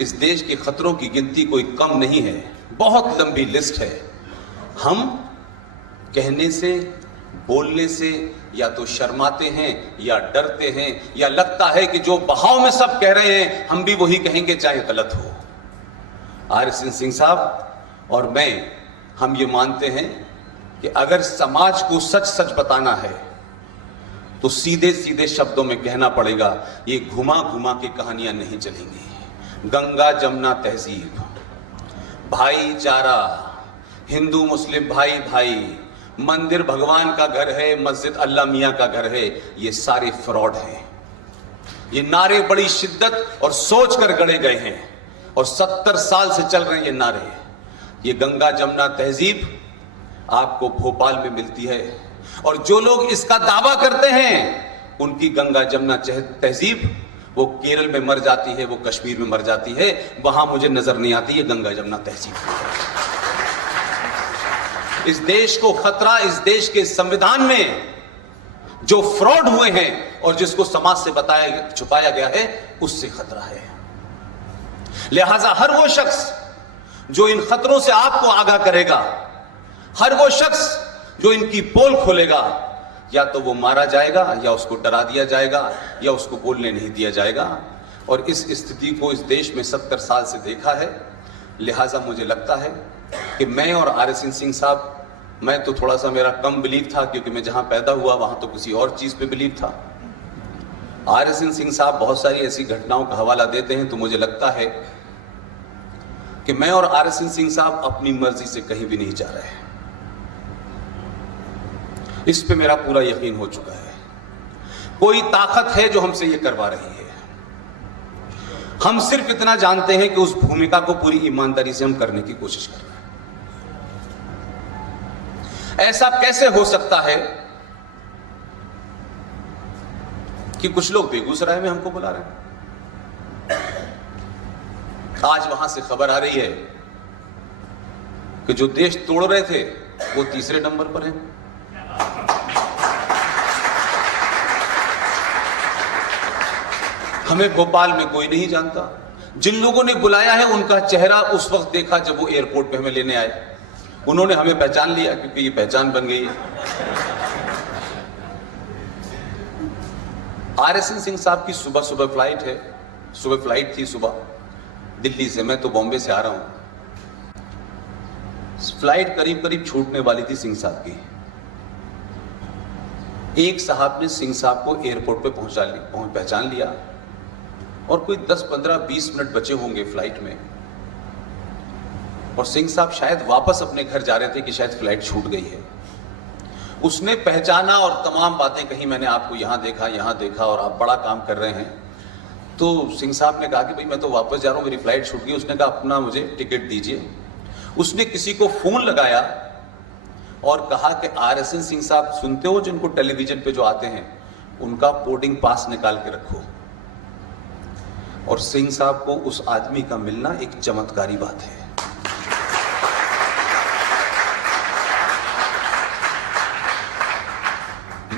इस देश के खतरों की गिनती कोई कम नहीं है, बहुत लंबी लिस्ट है। हम कहने से, बोलने से या तो शर्माते हैं या डरते हैं, या लगता है कि जो बहाव में सब कह रहे हैं हम भी वही कहेंगे चाहे गलत हो। आर.एस.एन. सिंह साहब और मैं, हम ये मानते हैं कि अगर समाज को सच सच बताना है तो सीधे सीधे शब्दों में कहना पड़ेगा, ये घुमा घुमा के कहानियां नहीं चलेंगी। गंगा जमुना तहजीब, भाईचारा, हिंदू मुस्लिम भाई भाई, मंदिर भगवान का घर है, मस्जिद अल्लाह मियां का घर है, ये सारे फ्रॉड हैं। ये नारे बड़ी शिद्दत और सोच कर गढ़े गए हैं और 70 साल से चल रहे हैं ये नारे। ये गंगा जमुना तहजीब आपको भोपाल में मिलती है, और जो लोग इसका दावा करते हैं उनकी गंगा जमुना तहजीब वो केरल में मर जाती है, वो कश्मीर में मर जाती है, वहां मुझे नजर नहीं आती है गंगा जमुना तहजीब। इस देश को खतरा, इस देश के संविधान में जो फ्रॉड हुए हैं और जिसको समाज से बताया छुपाया गया है, उससे खतरा है। लिहाजा हर वो शख्स जो इन खतरों से आपको आगाह करेगा, हर वो शख्स जो इनकी पोल खोलेगा, या तो वो मारा जाएगा या उसको डरा दिया जाएगा या उसको बोलने नहीं दिया जाएगा। और इस स्थिति को इस देश में 70 साल से देखा है। लिहाजा मुझे लगता है कि मैं और आर.एस.एन. सिंह साहब, मैं तो थोड़ा सा मेरा कम बिलीव था क्योंकि मैं जहां पैदा हुआ वहां तो किसी और चीज पे बिलीव था। आर.एस.एन. सिंह साहब बहुत सारी ऐसी घटनाओं का हवाला देते हैं, तो मुझे लगता है कि मैं और आर.एस.एन. सिंह साहब अपनी मर्जी से कहीं भी नहीं जा रहे हैं। इस पे मेरा पूरा यकीन हो चुका है। कोई ताकत है जो हमसे ये करवा रही है। हम सिर्फ इतना जानते हैं कि उस भूमिका को पूरी ईमानदारी से हम करने की कोशिश कर रहे हैं। ऐसा कैसे हो सकता है कि कुछ लोग बेगूसराय में हमको बुला रहे हैं? आज वहां से खबर आ रही है कि जो देश तोड़ रहे थे वो तीसरे नंबर पर है। हमें भोपाल में कोई नहीं जानता। जिन लोगों ने बुलाया है उनका चेहरा उस वक्त देखा जब वो एयरपोर्ट पे हमें लेने आए। उन्होंने हमें पहचान लिया क्योंकि ये पहचान बन गई है। आर.एस.एन. सिंह साहब की सुबह सुबह फ्लाइट है, सुबह फ्लाइट थी सुबह दिल्ली से। मैं तो बॉम्बे से आ रहा हूं। फ्लाइट करीब करीब छूटने वाली थी सिंह साहब की। एक साहब ने सिंह साहब को एयरपोर्ट पे पहचान लिया और कोई 10, 15, 20 मिनट बचे होंगे फ्लाइट में, और सिंह साहब शायद वापस अपने घर जा रहे थे कि शायद फ्लाइट छूट गई है। उसने पहचाना और तमाम बातें कही, मैंने आपको यहां देखा और आप बड़ा काम कर रहे हैं। तो सिंह साहब ने कहा कि भाई मैं तो वापस जा रहा हूं, मेरी फ्लाइट छूट गई। उसने कहा अपना मुझे टिकट दीजिए। उसने किसी को फोन लगाया और कहा कि आर.एस.एन. सिंह साहब सुनते हो, जिनको टेलीविजन पे जो आते हैं, उनका बोर्डिंग पास निकाल के रखो। और सिंह साहब को उस आदमी का मिलना एक चमत्कारी बात है।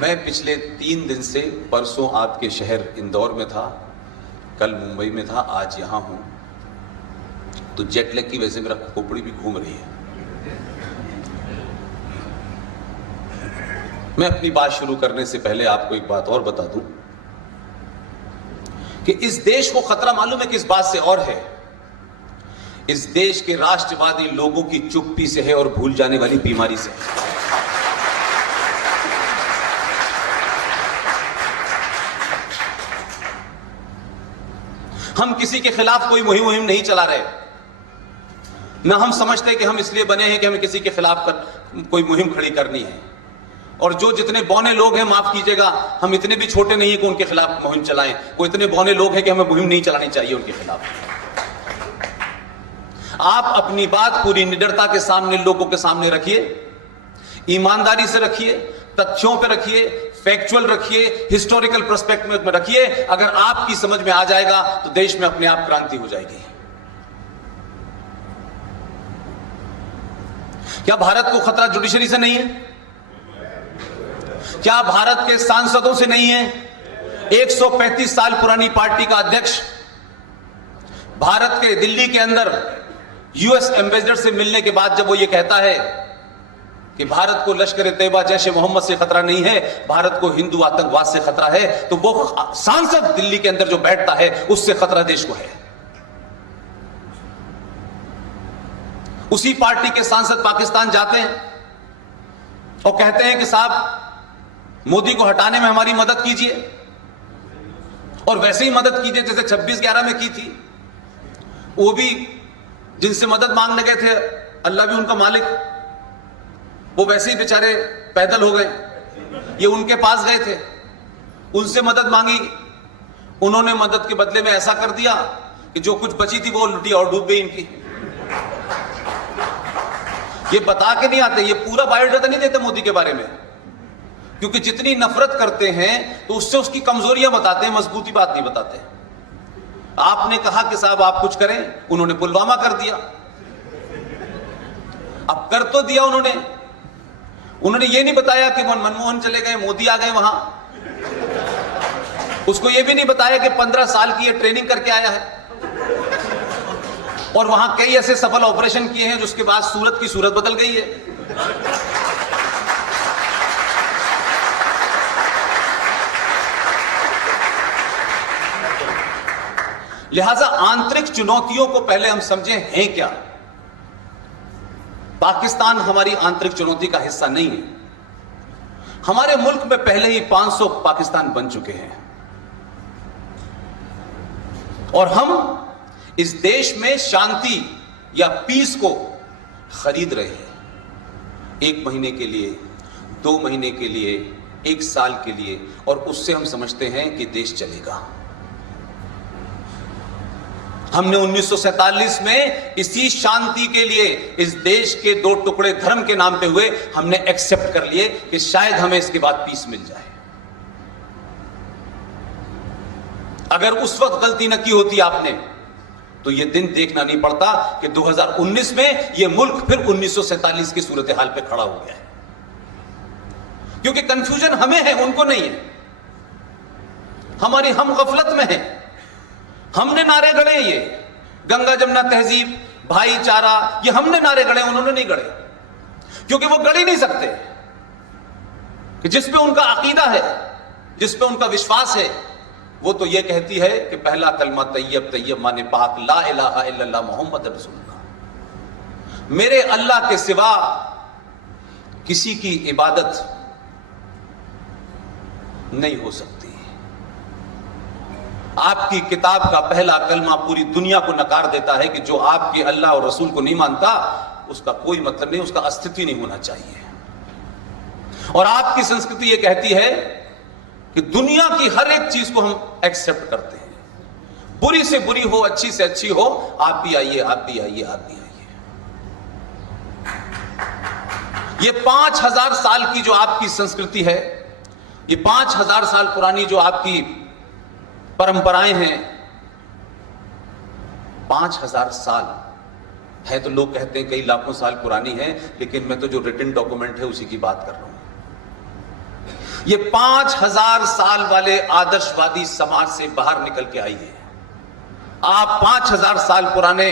मैं पिछले 3 दिन से, परसों आपके शहर इंदौर में था, कल मुंबई में था, आज यहां हूं। तो जेट लैग की वजह से मेरा खोपड़ी भी घूम रही है। मैं अपनी बात शुरू करने से पहले आपको एक बात और बता दूं कि इस देश को खतरा मालूम है किस बात से और है? इस देश के राष्ट्रवादी लोगों की चुप्पी से है और भूल जाने वाली बीमारी से। हम किसी के खिलाफ कोई मुहिम नहीं चला रहे, ना हम समझते कि हम इसलिए बने हैं कि हमें किसी के खिलाफ कोई मुहिम खड़ी करनी है। और जो जितने बौने लोग हैं, माफ कीजिएगा, हम इतने भी छोटे नहीं है कि उनके खिलाफ मुहिम चलाएं। वो इतने बौने लोग हैं कि हमें मुहिम नहीं चलानी चाहिए उनके खिलाफ। आप अपनी बात पूरी निडरता के सामने, लोगों के सामने रखिए, ईमानदारी से रखिए, तथ्यों पे रखिए, फैक्चुअल रखिए, हिस्टोरिकल पर्सपेक्टिव में रखिए। अगर आपकी समझ में आ जाएगा तो देश में अपने आप क्रांति हो जाएगी। क्या भारत को खतरा जुडिशरी से नहीं है? क्या भारत के सांसदों से नहीं है? 135 साल पुरानी पार्टी का अध्यक्ष भारत के दिल्ली के अंदर यूएस एम्बेसडर से मिलने के बाद जब वो ये कहता है कि भारत को लश्कर तैयबा जैशे मोहम्मद से खतरा नहीं है, भारत को हिंदू आतंकवाद से खतरा है, तो वो सांसद दिल्ली के अंदर जो बैठता है उससे खतरा देश को है। उसी पार्टी के सांसद पाकिस्तान जाते हैं और कहते हैं कि साहब मोदी को हटाने में हमारी मदद कीजिए, और वैसे ही मदद कीजिए जैसे 26/11 में की थी। वो भी जिनसे मदद मांगने गए थे, अल्लाह भी उनका मालिक, वो वैसे ही बेचारे पैदल हो गए। ये उनके पास गए थे, उनसे मदद मांगी, उन्होंने मदद के बदले में ऐसा कर दिया कि जो कुछ बची थी वो लुटी और डूब गई इनकी। ये बता के नहीं आते, ये पूरा बायोडाटा नहीं देते मोदी के बारे में, क्योंकि जितनी नफरत करते हैं तो उससे उसकी कमजोरियां बताते हैं, मजबूती बात नहीं बताते। आपने कहा कि साहब आप कुछ करें, उन्होंने पुलवामा कर दिया। अब कर तो दिया उन्होंने ये नहीं बताया कि मनमोहन चले गए, मोदी आ गए वहां। उसको ये भी नहीं बताया कि 15 साल की ये ट्रेनिंग करके आया है और वहां कई ऐसे सफल ऑपरेशन किए हैं जिसके बाद सूरत की सूरत बदल गई है। लिहाजा आंतरिक चुनौतियों को पहले हम समझें हैं क्या। पाकिस्तान हमारी आंतरिक चुनौती का हिस्सा नहीं है। हमारे मुल्क में पहले ही 500 पाकिस्तान बन चुके हैं और हम इस देश में शांति या पीस को खरीद रहे हैं। 1 महीने के लिए, 2 महीने के लिए, 1 साल के लिए, और उससे हम समझते हैं कि देश चलेगा। हमने 1947 में इसी शांति के लिए इस देश के 2 टुकड़े धर्म के नाम पे हुए, हमने एक्सेप्ट कर लिए कि शायद हमें इसके बाद पीस मिल जाए। अगर उस वक्त गलती न की होती आपने तो यह दिन देखना नहीं पड़ता कि 2019 में यह मुल्क फिर 1947 की सूरत हाल पे खड़ा हो गया है। क्योंकि कंफ्यूजन हमें है, उनको नहीं है। हमारी हम गफलत में है। हमने नारे गढ़े, ये गंगा जमुना तहजीब, भाईचारा, ये हमने नारे गढ़े, उन्होंने नहीं गढ़े। क्योंकि वो गढ़ ही नहीं सकते कि जिस पे उनका अकीदा है, जिस पे उनका विश्वास है, वो तो ये कहती है कि पहला कलमा तैयब तैयब माने पाक, ला इलाहा इल्लल्लाह मोहम्मद रसूलुल्लाह। मेरे अल्लाह के सिवा किसी की इबादत नहीं हो सकती। आपकी किताब का पहला कलमा पूरी दुनिया को नकार देता है कि जो आपके अल्लाह और रसूल को नहीं मानता उसका कोई मतलब नहीं, उसका अस्तित्व नहीं होना चाहिए। और आपकी संस्कृति ये कहती है कि दुनिया की हर एक चीज को हम एक्सेप्ट करते हैं, बुरी से बुरी हो, अच्छी से अच्छी हो, आप भी आइए, आप भी आइए, आप भी आइए। ये 5000 साल की जो आपकी संस्कृति है, ये 5000 साल पुरानी जो आपकी परंपराएं हैं, 5000 साल है तो लोग कहते हैं कई लाखों साल पुरानी है, लेकिन मैं तो जो रिटन डॉक्यूमेंट है उसी की बात कर रहा हूं। ये 5000 साल वाले आदर्शवादी समाज से बाहर निकल के आई है। आप 5000 साल पुराने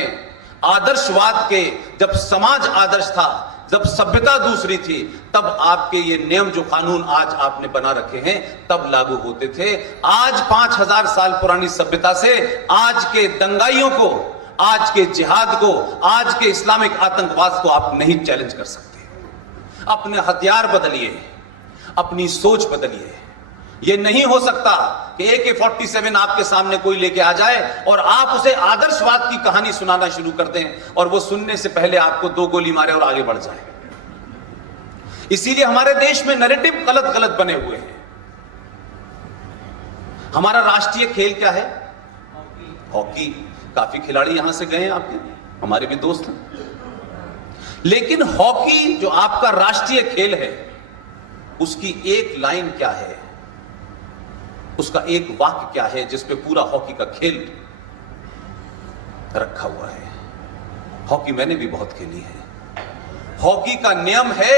आदर्शवाद के, जब समाज आदर्श था, जब सभ्यता दूसरी थी, तब आपके ये नियम जो कानून आज आपने बना रखे हैं तब लागू होते थे। आज 5000 साल पुरानी सभ्यता से आज के दंगाइयों को, आज के जिहाद को, आज के इस्लामिक आतंकवाद को आप नहीं चैलेंज कर सकते। अपने हथियार बदलिए, अपनी सोच बदलिए। यह नहीं हो सकता कि AK-47 आपके सामने कोई लेके आ जाए और आप उसे आदर्शवाद की कहानी सुनाना शुरू कर दें और वो सुनने से पहले आपको 2 गोली मारे और आगे बढ़ जाए। इसीलिए हमारे देश में नैरेटिव गलत गलत बने हुए हैं। हमारा राष्ट्रीय खेल क्या है? हॉकी। काफी खिलाड़ी यहां से गए हैं आपके, हमारे भी दोस्त हैं। लेकिन हॉकी जो आपका राष्ट्रीय खेल है, उसकी एक लाइन क्या है, उसका एक वाक्य क्या है जिस पे पूरा हॉकी का खेल रखा हुआ है? हॉकी मैंने भी बहुत खेली है। हॉकी का नियम है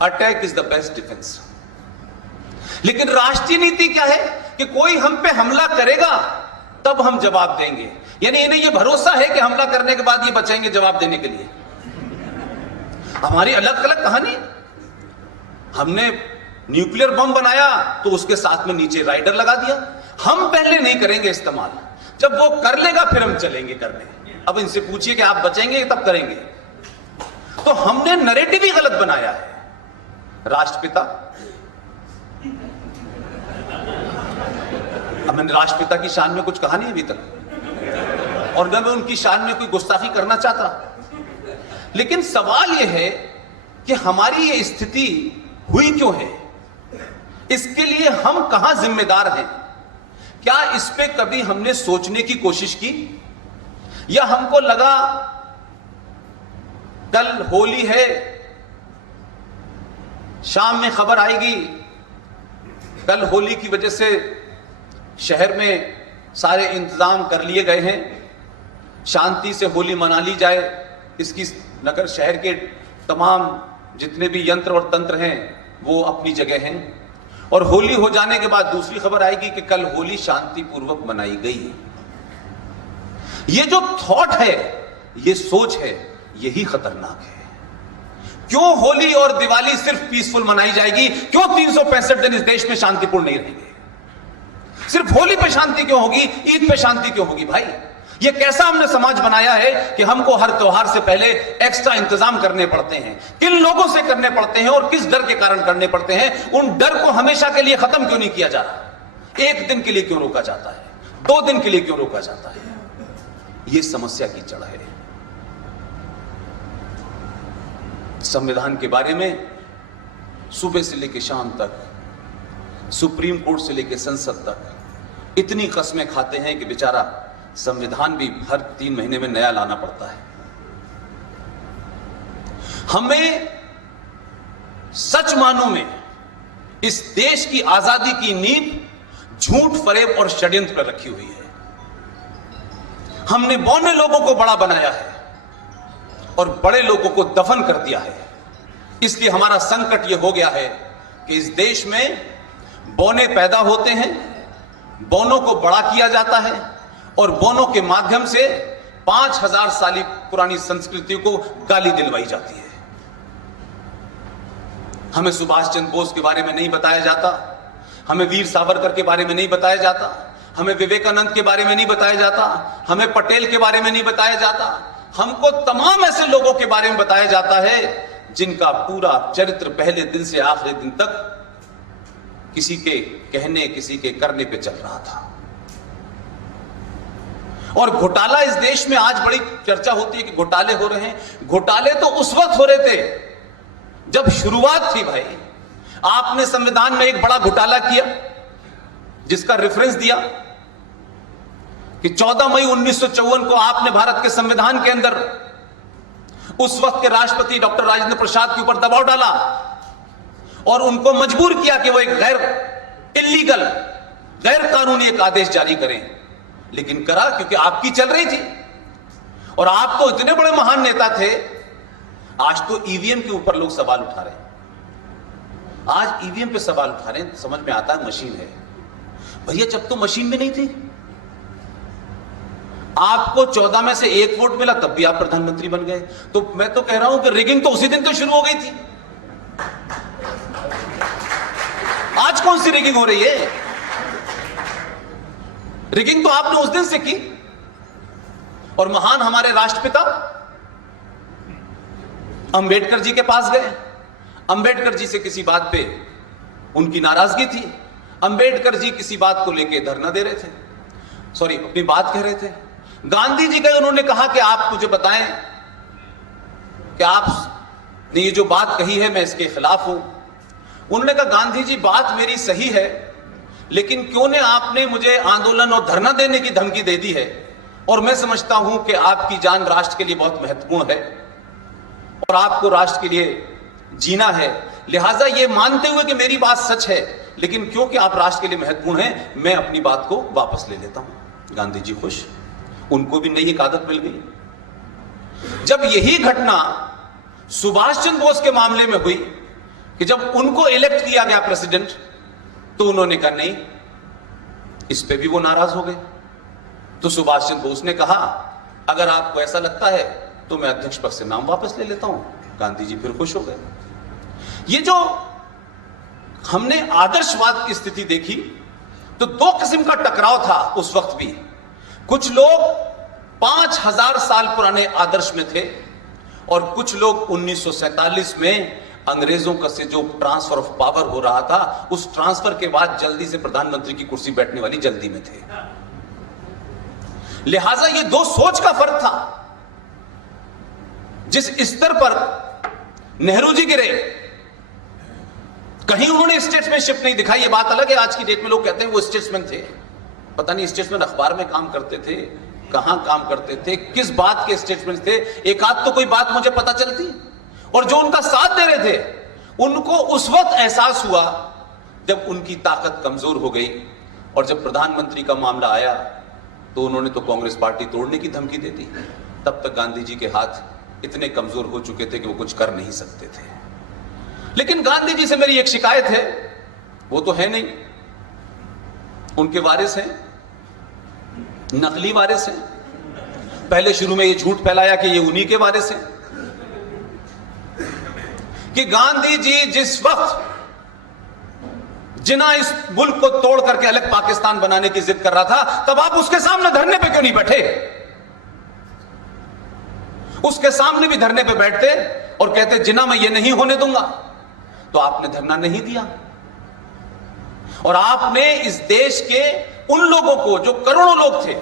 attack is the best defence. लेकिन राष्ट्रीय नीति क्या है कि कोई हम पे हमला करेगा तब हम जवाब देंगे। यानी इन्हें ये भरोसा है कि हमला करने के बाद ये बचेंगे जवाब देने के लिए। हमारी अलग अलग कहानी। हमने न्यूक्लियर बम बनाया तो उसके साथ में नीचे राइडर लगा दिया। हम पहले नहीं करेंगे इस्तेमाल, जब वो कर लेगा फिर हम चलेंगे करने। अब इनसे पूछिए कि आप बचेंगे तब करेंगे। तो हमने नैरेटिव ही गलत बनाया है। राष्ट्रपिता, अब मैंने राष्ट्रपिता की शान में कुछ कहा नहीं अभी तक, और न मैं उनकी शान में कोई गुस्ताखी करना चाहता, लेकिन सवाल यह है कि हमारी ये स्थिति हुई क्यों है, इसके लिए हम कहां जिम्मेदार हैं? क्या इस पे कभी हमने सोचने की कोशिश की, या हमको लगा कल होली है, शाम में खबर आएगी, कल होली की वजह से शहर में सारे इंतजाम कर लिए गए हैं, शांति से होली मना ली जाए, इसकी नगर शहर के तमाम जितने भी यंत्र और तंत्र हैं वो अपनी जगह हैं, और होली हो जाने के बाद दूसरी खबर आएगी कि कल होली शांतिपूर्वक मनाई गई। ये जो थॉट है, ये सोच है, यही खतरनाक है। क्यों होली और दिवाली सिर्फ पीसफुल मनाई जाएगी? क्यों 365 दिन इस देश में शांतिपूर्ण नहीं रहेंगे? सिर्फ होली पे शांति क्यों होगी, ईद पे शांति क्यों होगी? भाई ये कैसा हमने समाज बनाया है कि हमको हर त्योहार से पहले एक्स्ट्रा इंतजाम करने पड़ते हैं? किन लोगों से करने पड़ते हैं और किस डर के कारण करने पड़ते हैं? उन डर को हमेशा के लिए खत्म क्यों नहीं किया जा रहा? एक दिन के लिए क्यों रोका जाता है? 2 दिन के लिए क्यों रोका जाता है? ये समस्या की जड़ है। संविधान के बारे में सुबह से लेकर शाम तक, सुप्रीम कोर्ट से लेकर संसद तक इतनी कस्में खाते हैं कि बेचारा संविधान भी हर 3 महीने में नया लाना पड़ता है। हमें सच मानों में इस देश की आजादी की नींव झूठ, फरेब और षड्यंत्र पर रखी हुई है। हमने बौने लोगों को बड़ा बनाया है और बड़े लोगों को दफन कर दिया है। इसलिए हमारा संकट यह हो गया है कि इस देश में बौने पैदा होते हैं, बौनों को बड़ा किया जाता है और बौनों के माध्यम से 5000 साल पुरानी संस्कृति को गाली दिलवाई जाती है। हमें सुभाष चंद्र बोस के बारे में नहीं बताया जाता, हमें वीर सावरकर के बारे में नहीं बताया जाता, हमें विवेकानंद के बारे में नहीं बताया जाता, हमें पटेल के बारे में नहीं बताया जाता। हमको तमाम ऐसे लोगों के बारे में बताया जाता है जिनका पूरा चरित्र पहले दिन से आखिरी दिन तक किसी के कहने, किसी के करने पे चल रहा था। और घोटाला इस देश में आज बड़ी चर्चा होती है कि घोटाले हो रहे हैं। घोटाले तो उस वक्त हो रहे थे जब शुरुआत थी। भाई आपने संविधान में एक बड़ा घोटाला किया जिसका रेफरेंस दिया कि 14 मई 1954 को आपने भारत के संविधान के अंदर उस वक्त के राष्ट्रपति डॉक्टर राजेंद्र प्रसाद के ऊपर दबाव डाला और उनको मजबूर किया कि वो एक इल्लीगल, गैर कानूनी एक आदेश जारी करें। लेकिन करा क्योंकि आपकी चल रही थी और आप तो इतने बड़े महान नेता थे। आज तो ईवीएम के ऊपर लोग सवाल उठा रहे हैं। आज ईवीएम पे सवाल उठा रहे हैं, समझ में आता है मशीन है। भैया जब तो मशीन में नहीं थी, आपको 14 में से 1 वोट मिला तब भी आप प्रधानमंत्री बन गए। तो मैं तो कह रहा हूं कि रिगिंग तो उसी दिन तो शुरू हो गई थी। आज कौन सी रिगिंग हो रही है? रिगिंग तो आपने उस दिन से की। और महान हमारे राष्ट्रपिता अंबेडकर जी के पास गए। अंबेडकर जी से किसी बात पे उनकी नाराजगी थी। अंबेडकर जी किसी बात को लेके धरना दे रहे थे, सॉरी अपनी बात कह रहे थे। गांधी जी गए, उन्होंने कहा कि आप मुझे बताएं कि आपने ये जो बात कही है मैं इसके खिलाफ हूं। उन्होंने कहा गांधी जी बात मेरी सही है, लेकिन क्यों ने आपने मुझे आंदोलन और धरना देने की धमकी दे दी है, और मैं समझता हूं कि आपकी जान राष्ट्र के लिए बहुत महत्वपूर्ण है और आपको राष्ट्र के लिए जीना है। लिहाजा ये मानते हुए कि मेरी बात सच है, लेकिन क्योंकि आप राष्ट्र के लिए महत्वपूर्ण हैं, मैं अपनी बात को वापस ले लेता हूं। गांधी जी खुश, उनको भी नई एक आदत मिल गई। जब यही घटना सुभाष चंद्र बोस के मामले में हुई कि जब उनको इलेक्ट किया गया प्रेसिडेंट, तो उन्होंने कहा नहीं, इस पे भी वो नाराज हो गए। तो सुभाष चंद्र बोस ने कहा, अगर आपको ऐसा लगता है तो मैं अध्यक्ष पद से नाम वापस ले लेता हूं। गांधी जी फिर खुश हो गए। ये जो हमने आदर्शवाद की स्थिति देखी, तो दो किस्म का टकराव था उस वक्त भी। कुछ लोग 5000 साल पुराने आदर्श में थे और कुछ लोग 1947 में अंग्रेजों का से जो ट्रांसफर ऑफ पावर हो रहा था, उस ट्रांसफर के बाद जल्दी से प्रधानमंत्री की कुर्सी बैठने वाली जल्दी में थे। लिहाजा ये दो सोच का फर्क था। जिस स्तर पर नेहरू जी गिरे, कहीं उन्होंने स्टेट्समैनशिप नहीं दिखाई। ये बात अलग है, आज की डेट में लोग कहते हैं वो स्टेट्समैन थे। पता नहीं स्टेट्समैन अखबार में काम करते थे, कहां काम करते थे, किस बात के स्टेट्समैन थे। एक आध तो कोई बात मुझे पता चलती। और जो उनका साथ दे रहे थे, उनको उस वक्त एहसास हुआ जब उनकी ताकत कमजोर हो गई। और जब प्रधानमंत्री का मामला आया तो उन्होंने तो कांग्रेस पार्टी तोड़ने की धमकी दे दी। तब तक गांधी जी के हाथ इतने कमजोर हो चुके थे कि वो कुछ कर नहीं सकते थे। लेकिन गांधी जी से मेरी एक शिकायत है, वो तो है नहीं, उनके वारिस हैं, नकली वारिस हैं। पहले शुरू में ये झूठ फैलाया कि ये उन्हीं के वारिस हैं, कि गांधी जी जिस वक्त जिन्ना इस मुल्क को तोड़ करके अलग पाकिस्तान बनाने की जिद कर रहा था, तब आप उसके सामने धरने पे क्यों नहीं बैठे? उसके सामने भी धरने पे बैठते और कहते जिन्ना मैं ये नहीं होने दूंगा। तो आपने धरना नहीं दिया और आपने इस देश के उन लोगों को, जो करोड़ों लोग थे,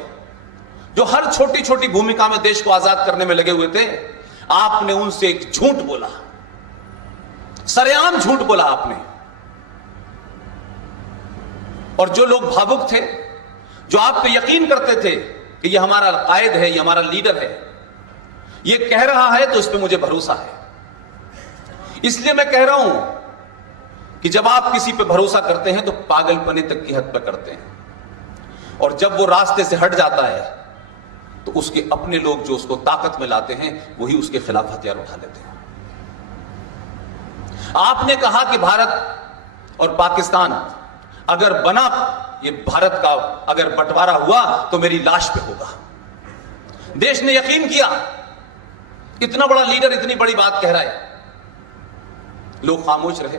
जो हर छोटी छोटी भूमिका में देश को आजाद करने में लगे हुए थे, आपने उनसे एक झूठ बोला, सरेआम झूठ बोला आपने। और जो लोग भावुक थे, जो आप पे यकीन करते थे कि ये हमारा कायद है, ये हमारा लीडर है, ये कह रहा है तो इस पे मुझे भरोसा है। इसलिए मैं कह रहा हूं कि जब आप किसी पे भरोसा करते हैं तो पागलपने तक की हद पर करते हैं, और जब वो रास्ते से हट जाता है तो उसके अपने लोग जो उसको ताकत में लाते हैं, वही उसके खिलाफ हथियार उठा लेते हैं। आपने कहा कि भारत और पाकिस्तान अगर बना, ये भारत का अगर बंटवारा हुआ तो मेरी लाश पे होगा। देश ने यकीन किया, इतना बड़ा लीडर इतनी बड़ी बात कह रहा है, लोग खामोश रहे।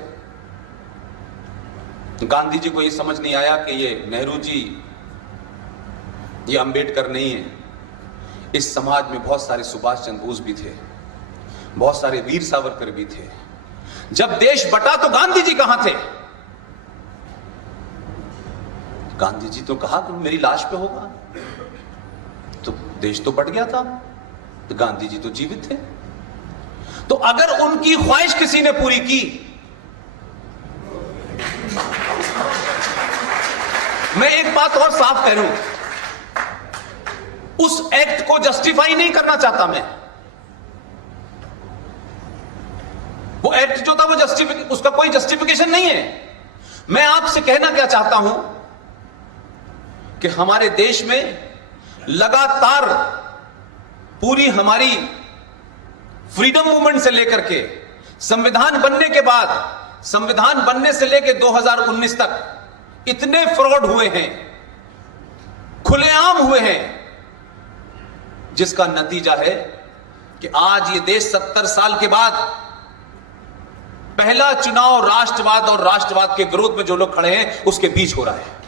गांधी जी को यह समझ नहीं आया कि ये नेहरू जी, ये अंबेडकर नहीं है। इस समाज में बहुत सारे सुभाष चंद्र बोस भी थे, बहुत सारे वीर सावरकर भी थे। जब देश बटा तो गांधी जी कहां थे? गांधी जी तो कहा कि मेरी लाश पे होगा, तो देश तो बट गया था, तो गांधी जी तो जीवित थे। तो अगर उनकी ख्वाहिश किसी ने पूरी की, मैं एक बात और साफ कह रहा हूं, उस एक्ट को जस्टिफाई नहीं करना चाहता मैं। वो एक्ट जो था वो उसका कोई जस्टिफिकेशन नहीं है। मैं आपसे कहना क्या चाहता हूं कि हमारे देश में लगातार पूरी हमारी फ्रीडम मूवमेंट से लेकर के संविधान बनने के बाद, संविधान बनने से लेकर 2019 तक इतने फ्रॉड हुए हैं, खुलेआम हुए हैं, जिसका नतीजा है कि आज ये देश 70 साल के बाद पहला चुनाव राष्ट्रवाद और राष्ट्रवाद के विरोध में जो लोग खड़े हैं उसके बीच हो रहा है।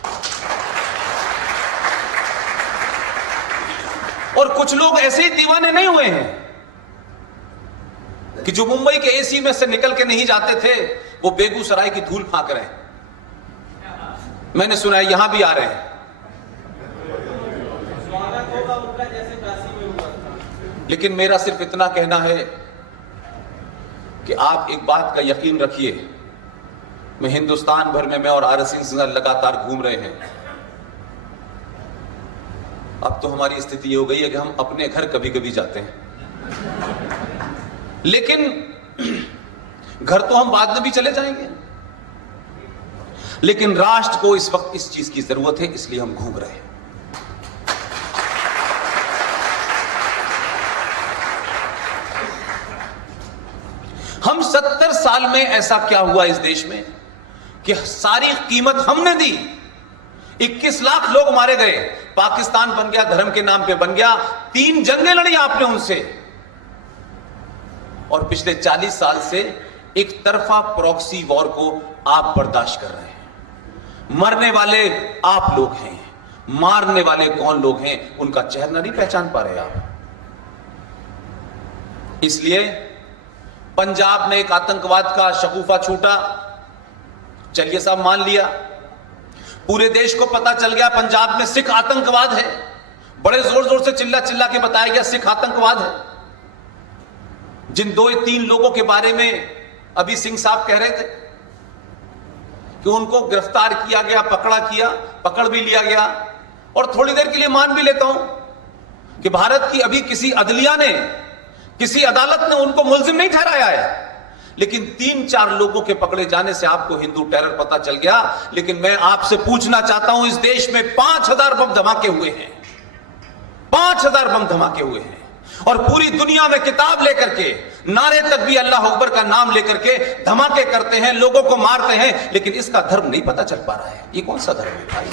और कुछ लोग ऐसे ही दीवाने नहीं हुए हैं कि जो मुंबई के एसी में से निकल के नहीं जाते थे, वो बेगूसराय की धूल फांक रहे हैं। मैंने सुना है यहां भी आ रहे हैं। लेकिन मेरा सिर्फ इतना कहना है कि आप एक बात का यकीन रखिए, मैं हिंदुस्तान भर में, मैं और RSS लगातार घूम रहे हैं। अब तो हमारी स्थिति ये हो गई है कि हम अपने घर कभी कभी जाते हैं, लेकिन घर तो हम बाद में भी चले जाएंगे। लेकिन राष्ट्र को इस वक्त इस चीज की जरूरत है, इसलिए हम घूम रहे हैं। हम 70 साल में ऐसा क्या हुआ इस देश में कि सारी कीमत हमने दी, 21 लाख लोग मारे गए, पाकिस्तान बन गया, धर्म के नाम पे बन गया, 3 जंगें लड़ी आपने उनसे, और पिछले 40 साल से एक तरफा प्रॉक्सी वॉर को आप बर्दाश्त कर रहे हैं। मरने वाले आप लोग हैं, मारने वाले कौन लोग हैं उनका चेहरा नहीं पहचान पा रहे आप। इसलिए पंजाब ने एक आतंकवाद का शगुफा छूटा, चलिए साहब मान लिया, पूरे देश को पता चल गया पंजाब में सिख आतंकवाद है, बड़े जोर जोर से चिल्ला चिल्ला के बताया गया सिख आतंकवाद है। जिन 2-3 लोगों के बारे में अभी सिंह साहब कह रहे थे कि उनको गिरफ्तार किया गया, पकड़ भी लिया गया, और थोड़ी देर के लिए मान भी लेता हूं कि भारत की अभी किसी अदलिया ने, किसी अदालत ने उनको मुल्जिम नहीं ठहराया है, लेकिन 3-4 लोगों के पकड़े जाने से आपको हिंदू टेरर पता चल गया। लेकिन मैं आपसे पूछना चाहता हूं, इस देश में 5000 बम धमाके हुए हैं, 5000 बम धमाके हुए हैं, और पूरी दुनिया में किताब लेकर के, नारे तक भी अल्लाह अकबर का नाम लेकर के धमाके करते हैं, लोगों को मारते हैं, लेकिन इसका धर्म नहीं पता चल पा रहा है। ये कौन सा धर्म है भाई?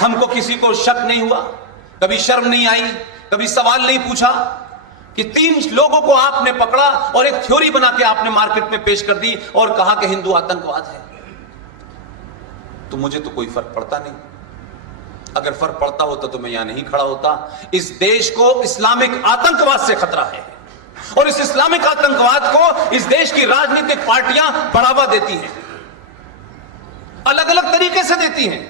हमको किसी को शक नहीं हुआ, कभी शर्म नहीं आई, कभी सवाल नहीं पूछा कि 3 लोगों को आपने पकड़ा और एक थ्योरी बना के आपने मार्केट में पेश कर दी और कहा कि हिंदू आतंकवाद है। तो मुझे तो कोई फर्क पड़ता नहीं, अगर फर्क पड़ता होता तो मैं यहां नहीं खड़ा होता। इस देश को इस्लामिक आतंकवाद से खतरा है, और इस इस्लामिक आतंकवाद को इस देश की राजनीतिक पार्टियां बढ़ावा देती हैं, अलग अलग तरीके से देती हैं,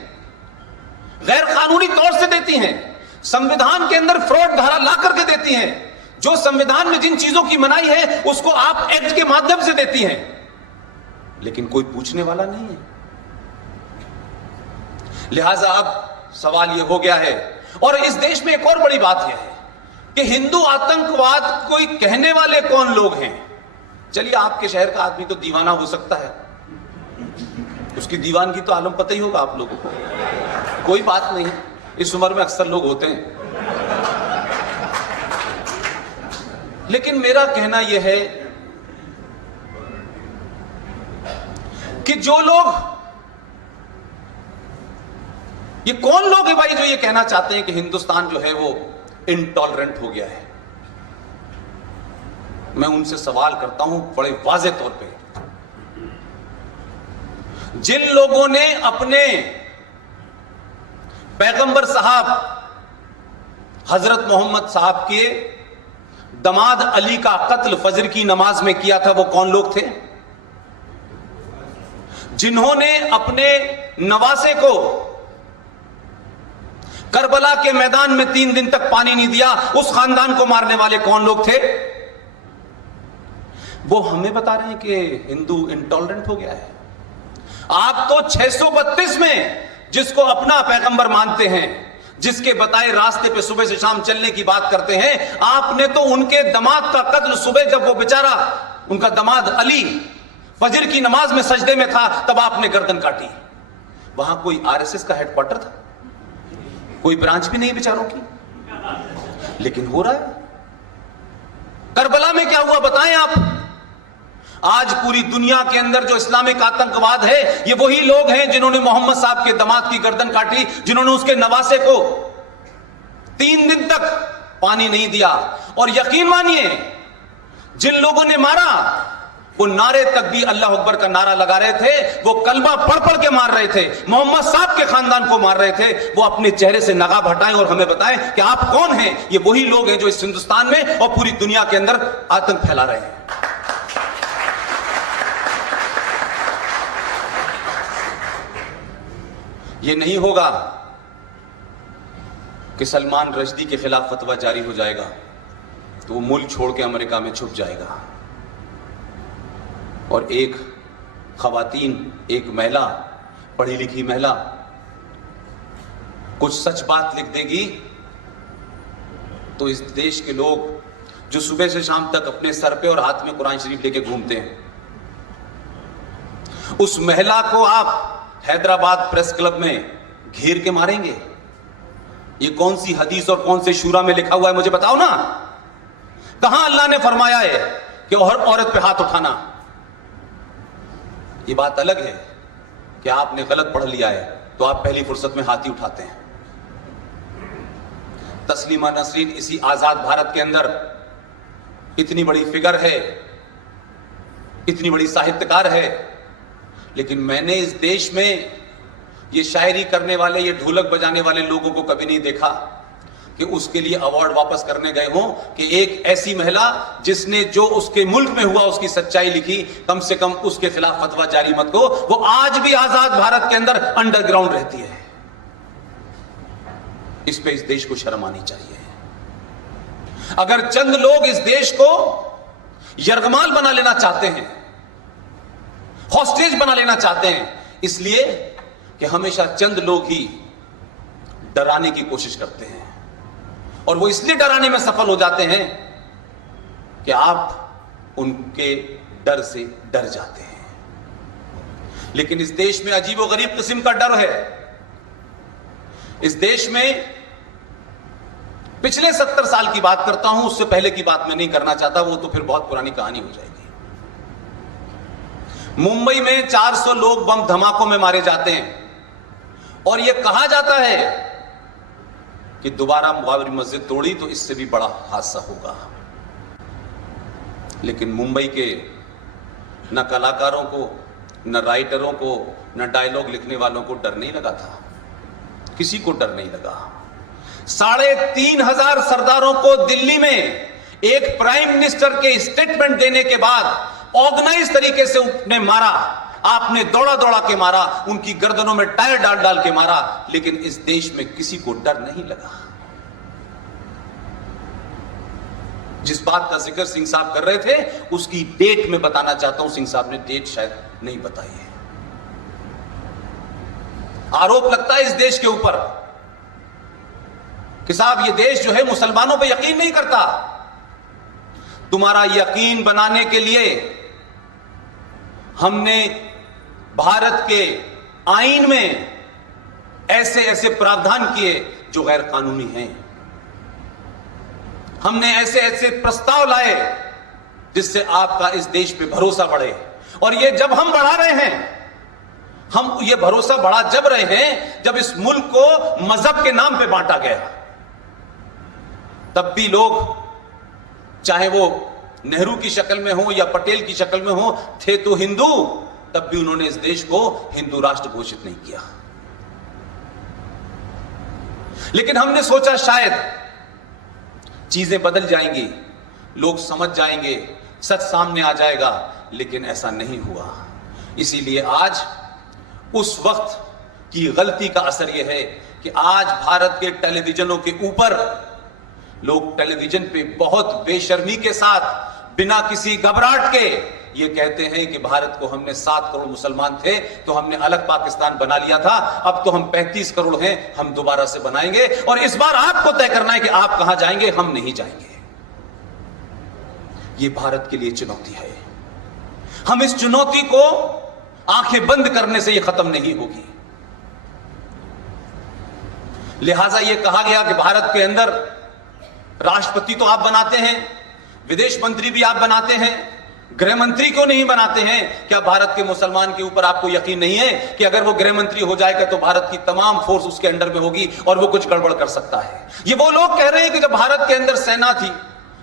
गैर कानूनी तौर से देती हैं, संविधान के अंदर फ्रॉड धारा ला करके देती हैं। जो संविधान में जिन चीजों की मनाही है उसको आप एक्ट के माध्यम से देती हैं, लेकिन कोई पूछने वाला नहीं है। लिहाजा अब सवाल यह हो गया है, और इस देश में एक और बड़ी बात यह है कि हिंदू आतंकवाद कोई कहने वाले कौन लोग हैं। चलिए आपके शहर का आदमी तो दीवाना हो सकता है, उसकी दीवानगी तो आलम पता ही होगा आप लोगों को, कोई बात नहीं, इस उम्र में अक्सर लोग होते हैं। लेकिन मेरा कहना यह है कि जो लोग, ये कौन लोग हैं भाई जो ये कहना चाहते हैं कि हिंदुस्तान जो है वो इनटॉलरेंट हो गया है। मैं उनसे सवाल करता हूं बड़े वाज़े तौर पे, जिन लोगों ने अपने पैगंबर साहब हजरत मोहम्मद साहब के दमाद अली का कत्ल फजर की नमाज में किया था, वो कौन लोग थे? जिन्होंने अपने नवासे को करबला के मैदान में 3 दिन तक पानी नहीं दिया, उस खानदान को मारने वाले कौन लोग थे? वो हमें बता रहे हैं कि हिंदू इंटॉलरेंट हो गया है। आप तो 632 में जिसको अपना पैगंबर मानते हैं, जिसके बताए रास्ते पे सुबह से शाम चलने की बात करते हैं, आपने तो उनके दमाद का कत्ल सुबह, जब वो बेचारा उनका दमाद अली फजर की नमाज में सजदे में था, तब आपने गर्दन काटी। वहां कोई आरएसएस का हेडक्वार्टर था, कोई ब्रांच भी नहीं बेचारों की, लेकिन हो रहा है। करबला में क्या हुआ बताएं आप? आज पूरी दुनिया के अंदर जो इस्लामिक आतंकवाद है, ये वही लोग हैं जिन्होंने मोहम्मद साहब के दमाद की गर्दन काटी, जिन्होंने उसके नवासे को 3 दिन तक पानी नहीं दिया। और यकीन मानिए, जिन लोगों ने मारा वो नारे तक भी अल्लाह अकबर का नारा लगा रहे थे, वो कलमा पढ़ पढ़ के मार रहे थे, मोहम्मद साहब के खानदान को मार रहे थे। वो अपने चेहरे से नकाब हटाएं और हमें बताएं कि आप कौन हैं। ये वही लोग हैं जो इस हिंदुस्तान में और पूरी दुनिया के अंदर आतंक फैला रहे हैं। ये नहीं होगा कि सलमान रश्दी के खिलाफ फतवा जारी हो जाएगा तो वो मुल्क छोड़ के अमेरिका में छुप जाएगा, और एक खवातीन, एक महिला, पढ़ी लिखी महिला कुछ सच बात लिख देगी तो इस देश के लोग जो सुबह से शाम तक अपने सर पे और हाथ में कुरान शरीफ लेके घूमते हैं, उस महिला को आप हैदराबाद प्रेस क्लब में घेर के मारेंगे? ये कौन सी हदीस और कौन से शूरा में लिखा हुआ है मुझे बताओ ना। कहां अल्लाह ने फरमाया है कि औरत पे हाथ उठाना? ये बात अलग है कि आपने गलत पढ़ लिया है तो आप पहली फुर्सत में हाथ ही उठाते हैं। तस्लीमा नसरीन इसी आजाद भारत के अंदर इतनी बड़ी फिगर है, इतनी बड़ी साहित्यकार है, लेकिन मैंने इस देश में ये शायरी करने वाले, ये ढोलक बजाने वाले लोगों को कभी नहीं देखा कि उसके लिए अवार्ड वापस करने गए हों कि एक ऐसी महिला जिसने जो उसके मुल्क में हुआ उसकी सच्चाई लिखी, कम से कम उसके खिलाफ फतवा जारी मत को। वो आज भी आजाद भारत के अंदर अंडरग्राउंड रहती है। इस पे इस देश को शर्म आनी चाहिए। अगर चंद लोग इस देश को यरगमाल बना लेना चाहते हैं, हॉस्टेज बना लेना चाहते हैं, इसलिए कि हमेशा चंद लोग ही डराने की कोशिश करते हैं, और वो इसलिए डराने में सफल हो जाते हैं कि आप उनके डर से डर जाते हैं। लेकिन इस देश में अजीबोगरीब किस्म का डर है। इस देश में पिछले 70 साल की बात करता हूं, उससे पहले की बात मैं नहीं करना चाहता, वो तो फिर बहुत पुरानी कहानी हो जाएगी। मुंबई में 400 लोग बम धमाकों में मारे जाते हैं और यह कहा जाता है कि दोबारा बाबरी मस्जिद तोड़ी तो इससे भी बड़ा हादसा होगा। लेकिन मुंबई के न कलाकारों को, न राइटरों को, न डायलॉग लिखने वालों को डर नहीं लगा था। किसी को डर नहीं लगा। 3,500 सरदारों को दिल्ली में एक प्राइम मिनिस्टर के स्टेटमेंट देने के बाद ऑर्गेनाइज तरीके से उन्हें मारा। आपने दौड़ा दौड़ा के मारा, उनकी गर्दनों में टायर डाल डाल के मारा, लेकिन इस देश में किसी को डर नहीं लगा। जिस बात का जिक्र सिंह साहब कर रहे थे उसकी डेट में बताना चाहता हूं। सिंह साहब ने डेट शायद नहीं बताई है। आरोप लगता है इस देश के ऊपर कि साहब ये देश जो है मुसलमानों पे यकीन नहीं करता। तुम्हारा यकीन बनाने के लिए हमने भारत के आईन में ऐसे ऐसे प्रावधान किए जो गैर कानूनी हैं। हमने ऐसे ऐसे प्रस्ताव लाए जिससे आपका इस देश पे भरोसा बढ़े। और ये जब हम बढ़ा रहे हैं, हम ये भरोसा बढ़ा जब रहे हैं जब इस मुल्क को मजहब के नाम पे बांटा गया। तब भी लोग, चाहे वो नेहरू की शक्ल में हो या पटेल की शक्ल में हो, थे तो हिंदू, तब भी उन्होंने इस देश को हिंदू राष्ट्र घोषित नहीं किया। लेकिन हमने सोचा शायद चीजें बदल जाएंगी, लोग समझ जाएंगे, सच सामने आ जाएगा, लेकिन ऐसा नहीं हुआ। इसीलिए आज उस वक्त की गलती का असर यह है कि आज भारत के टेलीविजनों के ऊपर लोग टेलीविजन पे बहुत बेशर्मी के साथ, बिना किसी घबराहट के ये कहते हैं कि भारत को हमने 7 करोड़ मुसलमान थे तो हमने अलग पाकिस्तान बना लिया था, अब तो हम 35 करोड़ हैं, हम दोबारा से बनाएंगे और इस बार आपको तय करना है कि आप कहां जाएंगे, हम नहीं जाएंगे। ये भारत के लिए चुनौती है। हम इस चुनौती को आंखें बंद करने से ये खत्म नहीं होगी। लिहाजा यह कहा गया कि भारत के अंदर राष्ट्रपति तो आप बनाते हैं, विदेश मंत्री भी आप बनाते हैं, गृह मंत्री क्यों नहीं बनाते हैं? क्या भारत के मुसलमान के ऊपर आपको यकीन नहीं है कि अगर वो गृह मंत्री हो जाएगा तो भारत की तमाम फोर्स उसके अंडर में होगी और वो कुछ गड़बड़ कर सकता है? ये वो लोग कह रहे हैं कि जब भारत के अंदर सेना थी,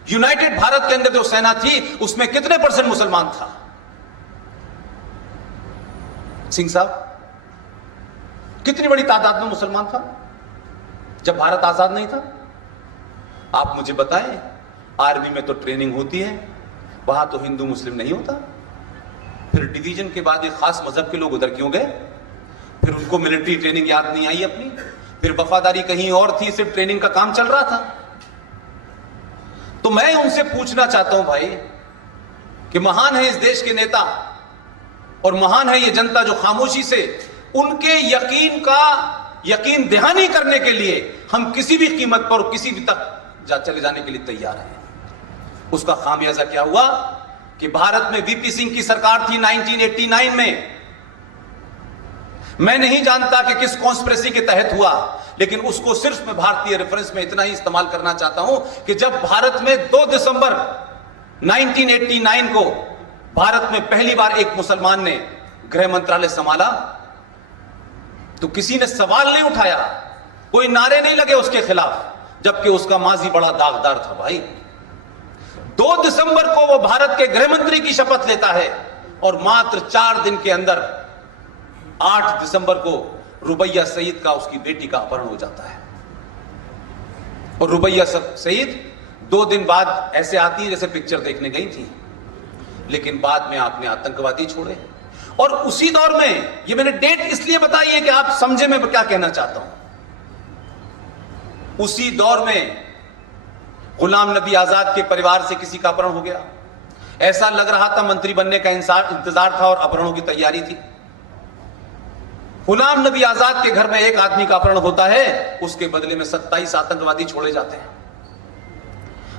यूनाइटेड भारत के अंदर जो सेना थी, उसमें कितने % मुसलमान था? सिंह साहब, कितनी बड़ी तादाद में मुसलमान था जब भारत आजाद नहीं था? आप मुझे बताएं। आर्मी में तो ट्रेनिंग होती है, वहां तो हिंदू मुस्लिम नहीं होता। फिर डिवीजन के बाद एक खास मजहब के लोग उधर क्यों गए? फिर उनको मिलिट्री ट्रेनिंग याद नहीं आई अपनी? फिर वफादारी कहीं और थी, सिर्फ ट्रेनिंग का काम चल रहा था। तो मैं उनसे पूछना चाहता हूं भाई कि महान है इस देश के नेता और महान है ये जनता जो खामोशी से उनके यकीन का यकीन दहानी करने के लिए हम किसी भी कीमत पर किसी भी तक चले जाने के लिए तैयार हैं। उसका खामियाजा क्या हुआ कि भारत में वीपी सिंह की सरकार थी 1989 में। मैं नहीं जानता कि किस कॉन्स्पिरेसी के तहत हुआ, लेकिन उसको सिर्फ मैं भारतीय रेफरेंस में इतना ही इस्तेमाल करना चाहता हूं कि जब भारत में 2 दिसंबर 1989 को भारत में पहली बार एक मुसलमान ने गृह मंत्रालय संभाला तो किसी ने सवाल नहीं उठाया, कोई नारे नहीं लगे उसके खिलाफ, जबकि उसका माजी बड़ा दागदार था भाई। 2 दिसंबर को वो भारत के गृह मंत्री की शपथ लेता है और मात्र 4 दिन के अंदर 8 दिसंबर को रुबैया सईद का, उसकी बेटी का अपहरण हो जाता है। और रुबैया सईद 2 दिन बाद ऐसे आती है जैसे पिक्चर देखने गई थी, लेकिन बाद में आपने आतंकवादी छोड़े। और उसी दौर में, ये मैंने डेट इसलिए बताई है कि आप समझे मैं क्या कहना चाहता हूं, उसी दौर में गुलाम नबी आजाद के परिवार से किसी का अपहरण हो गया। ऐसा लग रहा था मंत्री बनने का इंतजार था और अपहरणों की तैयारी थी। गुलाम नबी आजाद के घर में एक आदमी का अपहरण होता है, उसके बदले में 27 आतंकवादी छोड़े जाते हैं।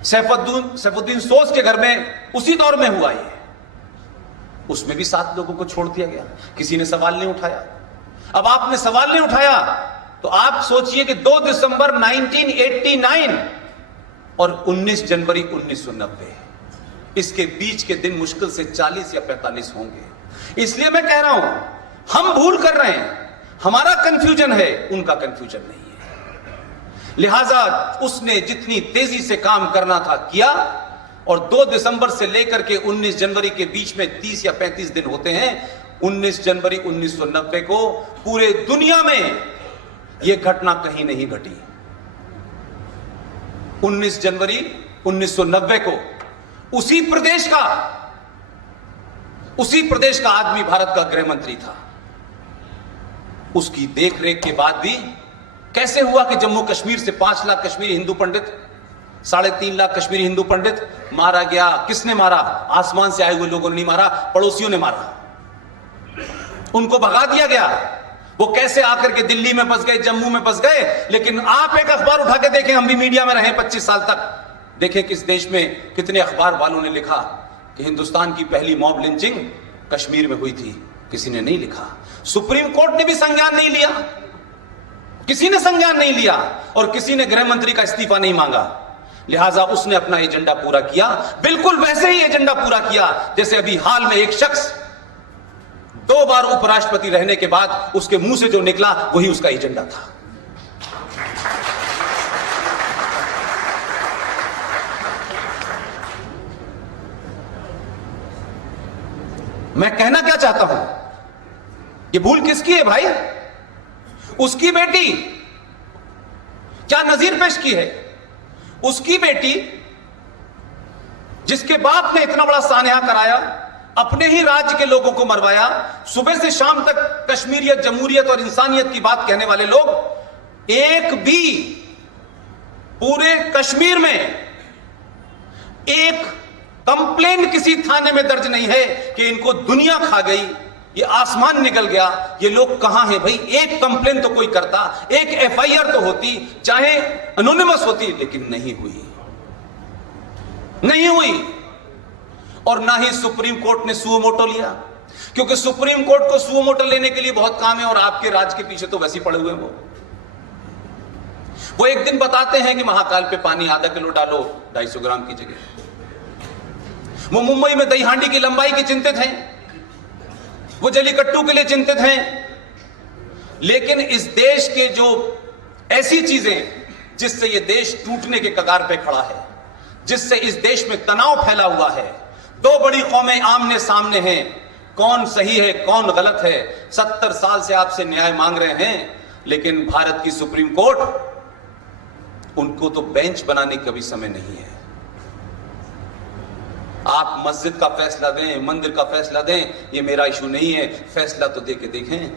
सैफुद्दीन सोज के घर में उसी दौर में हुआ ये, उसमें भी 7 लोगों को छोड़ दिया गया, किसी ने सवाल नहीं उठाया। अब आपने सवाल नहीं उठाया तो आप सोचिए कि 2 दिसंबर 1989 और 19 जनवरी 1990, इसके बीच के दिन मुश्किल से 40 या 45 होंगे। इसलिए मैं कह रहा हूं, हम भूल कर रहे हैं, हमारा कंफ्यूजन है, उनका कंफ्यूजन नहीं है। लिहाजा उसने जितनी तेजी से काम करना था किया, और 2 दिसंबर से लेकर के 19 जनवरी के बीच में 30 या 35 दिन होते हैं। 19 जनवरी 1990 को पूरे दुनिया में यह घटना कहीं नहीं घटी। 19 जनवरी 1990 को उसी प्रदेश का आदमी भारत का गृह मंत्री था। उसकी देखरेख के बाद भी कैसे हुआ कि जम्मू कश्मीर से 5 लाख कश्मीरी हिंदू पंडित, 3.5 लाख कश्मीरी हिंदू पंडित मारा गया? किसने मारा? आसमान से आए हुए लोगों ने नहीं मारा, पड़ोसियों ने मारा, उनको भगा दिया गया। वो कैसे आकर के दिल्ली में फंस गए, जम्मू में फंस गए। लेकिन आप एक अखबार उठा के देखें, हम भी मीडिया में रहे 25 साल तक, देखें किस देश में कितने अखबार वालों ने लिखा कि हिंदुस्तान की पहली मॉब लिंचिंग कश्मीर में हुई थी। किसी ने नहीं लिखा। सुप्रीम कोर्ट ने भी संज्ञान नहीं लिया, किसी ने संज्ञान नहीं लिया, और किसी ने गृह मंत्री का इस्तीफा नहीं मांगा। लिहाजा उसने अपना एजेंडा पूरा किया, बिल्कुल वैसे ही एजेंडा पूरा किया जैसे अभी हाल में एक शख्स 2 बार उपराष्ट्रपति रहने के बाद उसके मुंह से जो निकला वही उसका एजेंडा था। मैं कहना क्या चाहता हूं, ये भूल किसकी है भाई? उसकी बेटी, क्या नजीर पेश की है? उसकी बेटी जिसके बाप ने इतना बड़ा सान्या कराया, अपने ही राज्य के लोगों को मरवाया, सुबह से शाम तक कश्मीरियत, जमहूरियत और इंसानियत की बात कहने वाले लोग, एक भी पूरे कश्मीर में एक कंप्लेन किसी थाने में दर्ज नहीं है कि इनको दुनिया खा गई, ये आसमान निकल गया, ये लोग कहां हैं भाई? एक कंप्लेन तो कोई करता, एक एफआईआर तो होती, चाहे एनोनिमस होती, लेकिन नहीं हुई, नहीं हुई। और ना ही सुप्रीम कोर्ट ने सुओ मोटो लिया, क्योंकि सुप्रीम कोर्ट को सुओ मोटो लेने के लिए बहुत काम है, और आपके राज के पीछे तो वैसे ही पड़े हुए हैं। वो एक दिन बताते हैं कि महाकाल पे पानी आधा किलो डालो 250 ग्राम की जगह। वो मुंबई में दही हांडी की लंबाई की चिंतित हैं, वो जलीकट्टू के लिए चिंतित हैं। लेकिन इस देश के जो ऐसी चीजें जिससे ये देश टूटने के कगार पे खड़ा है, जिससे इस देश में तनाव फैला हुआ है, 2 बड़ी कौमें आमने सामने हैं, कौन सही है कौन गलत है, 70 साल से आपसे न्याय मांग रहे हैं, लेकिन भारत की सुप्रीम कोर्ट, उनको तो बेंच बनाने का भी समय नहीं है। आप मस्जिद का फैसला दें, मंदिर का फैसला दें, ये मेरा इशू नहीं है, फैसला तो दे के देखें।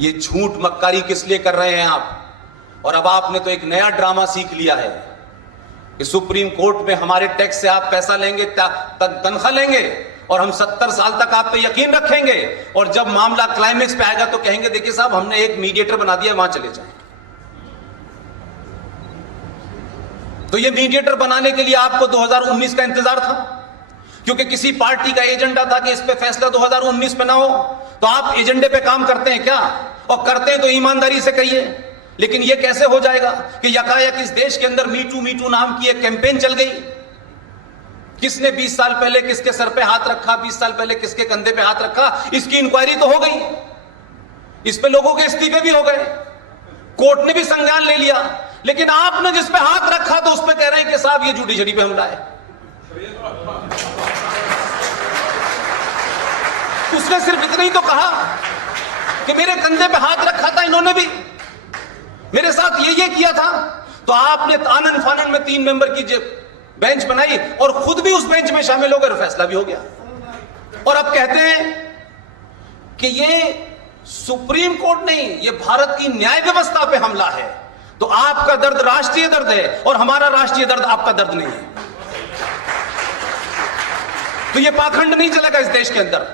ये झूठ मक्कारी किस लिए कर रहे हैं आप? और अब आपने तो एक नया ड्रामा सीख लिया है कि सुप्रीम कोर्ट में हमारे टैक्स से आप पैसा लेंगे, तनख्वाह लेंगे, और हम 70 साल तक आप पे यकीन रखेंगे, और जब मामला क्लाइमेक्स पे आएगा तो कहेंगे देखिए साहब हमने एक मीडिएटर बना दिया, वहां चले जाएं। तो ये मीडिएटर बनाने के लिए आपको 2019 का इंतजार था, क्योंकि किसी पार्टी का एजेंडा था कि इस पे फैसला 2019 पे ना हो। तो आप एजेंडे पे काम करते हैं क्या? और करते हैं तो ईमानदारी से कहिए। लेकिन ये कैसे हो जाएगा कि यकायक इस देश के अंदर मीटू नाम की एक कैंपेन चल गई, किसने 20 साल पहले किसके सर पे हाथ रखा, 20 साल पहले किसके कंधे पे हाथ रखा, इसकी इंक्वायरी तो हो गई, इस पे लोगों के इस्तीफे भी हो गए, कोर्ट ने भी संज्ञान ले लिया। लेकिन आपने जिस पे हाथ रखा तो उस पे कह रहे हैं कि साहब ये जुडिशरी पे हमला है। उसने सिर्फ इतना ही तो कहा कि मेरे कंधे पे हाथ रखा था इन्होंने भी, मेरे साथ ये किया था। तो आपने आनन फानन में 3 मेंबर की बेंच बनाई और खुद भी उस बेंच में शामिल हो गए और फैसला भी हो गया। और अब कहते हैं कि ये सुप्रीम कोर्ट नहीं, ये भारत की न्याय व्यवस्था पे हमला है। तो आपका दर्द राष्ट्रीय दर्द है और हमारा राष्ट्रीय दर्द आपका दर्द नहीं है। तो ये पाखंड नहीं चलेगा इस देश के अंदर।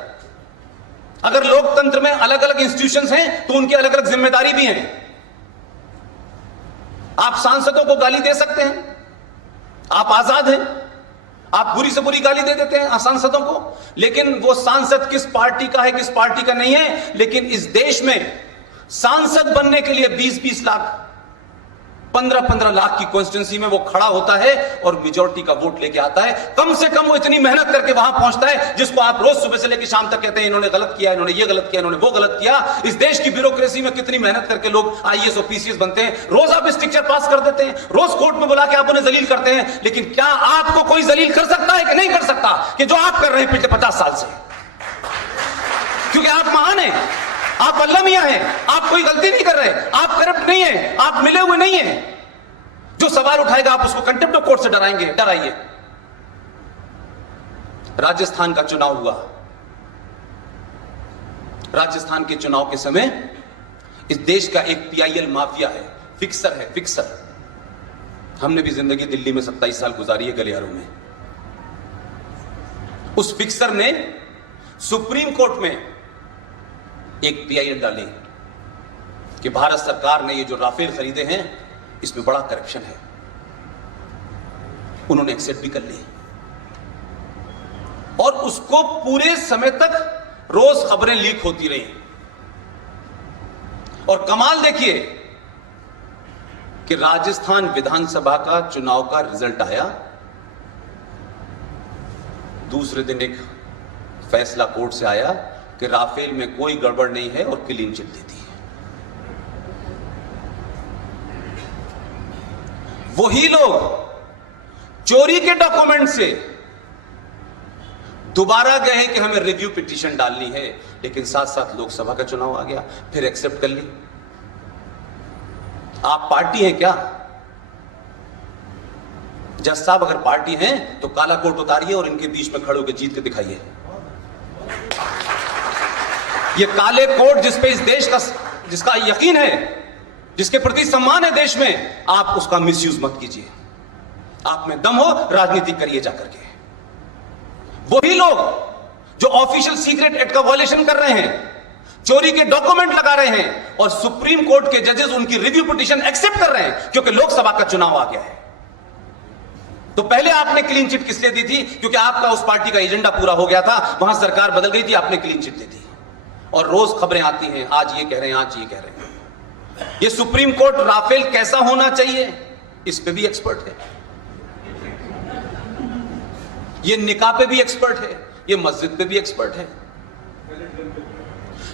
अगर लोकतंत्र में अलग अलग इंस्टीट्यूशंस हैं तो उनकी अलग अलग जिम्मेदारी भी है। आप सांसदों को गाली दे सकते हैं, आप आजाद हैं, आप बुरी से बुरी गाली दे देते हैं सांसदों को, लेकिन वो सांसद किस पार्टी का है किस पार्टी का नहीं है। लेकिन इस देश में सांसद बनने के लिए 20-20 लाख 15-15 लाख की कॉन्स्टिट्यूंसी में वो खड़ा होता है और मेजॉरिटी का वोट लेके आता है। कम से कम वो इतनी मेहनत करके वहां पहुंचता है जिसको आप रोज सुबह से लेकर शाम तक कहते हैं इन्होंने गलत किया, इन्होंने ये गलत किया, इन्होंने वो गलत किया। इस देश की ब्यूरोक्रेसी में कितनी मेहनत करके लोग आईएएस और पीसीएस बनते हैं। रोज आप स्ट्रिक्चर पास कर देते हैं, रोज कोर्ट में बुला के आप उन्हें जलील करते हैं। लेकिन क्या आपको कोई जलील कर सकता है कि नहीं कर सकता कि जो आप कर रहे हैं पिछले 50 साल से? क्योंकि आप महान हैं, आप अल्लाह मियां हैं, आप कोई गलती नहीं कर रहे, आप करप्ट नहीं है, आप मिले हुए नहीं है। जो सवाल उठाएगा आप उसको कंटेम्प्ट ऑफ कोर्ट से डराइए। राजस्थान का चुनाव हुआ, राजस्थान के चुनाव के समय इस देश का एक पीआईएल माफिया है, फिक्सर। हमने भी जिंदगी दिल्ली में 27 साल गुजारी है गलियारों में। उस फिक्सर ने सुप्रीम कोर्ट में एक पीआईएल डाली कि भारत सरकार ने ये जो राफेल खरीदे हैं इसमें बड़ा करप्शन है। उन्होंने एक्सेप्ट भी कर ली और उसको पूरे समय तक रोज खबरें लीक होती रही। और कमाल देखिए कि राजस्थान विधानसभा का चुनाव का रिजल्ट आया, दूसरे दिन एक फैसला कोर्ट से आया कि राफेल में कोई गड़बड़ नहीं है और क्लीन चिट दी थी। वही लोग चोरी के डॉक्यूमेंट से दोबारा गए हैं कि हमें रिव्यू पिटीशन डालनी है, लेकिन साथ साथ लोकसभा का चुनाव आ गया, फिर एक्सेप्ट कर ली। आप पार्टी हैं क्या? जज साहब अगर पार्टी हैं तो काला कोट उतारिए और इनके बीच में खड़े होकर जीत के दिखाइए। ये काले कोट जिस पे इस देश का जिसका यकीन है, जिसके प्रति सम्मान है देश में, आप उसका मिसयूज मत कीजिए। आप में दम हो राजनीति करिए जाकर के। वही लोग जो ऑफिशियल सीक्रेट एक्ट का वायलेशन कर रहे हैं, चोरी के डॉक्यूमेंट लगा रहे हैं और सुप्रीम कोर्ट के जजेस उनकी रिव्यू पिटीशन एक्सेप्ट कर रहे हैं क्योंकि लोकसभा का चुनाव आ गया है। तो पहले आपने क्लीन चिट किस लिए दी थी? क्योंकि आपका उस पार्टी का एजेंडा पूरा हो गया था, वहां सरकार बदल गई थी, आपने क्लीन चिट दी थी। और रोज खबरें आती हैं, आज ये कह रहे हैं, आज ये कह रहे हैं। ये सुप्रीम कोर्ट राफेल कैसा होना चाहिए इस पे भी एक्सपर्ट है, ये निकाह पे भी एक्सपर्ट है, ये मस्जिद पे भी एक्सपर्ट है।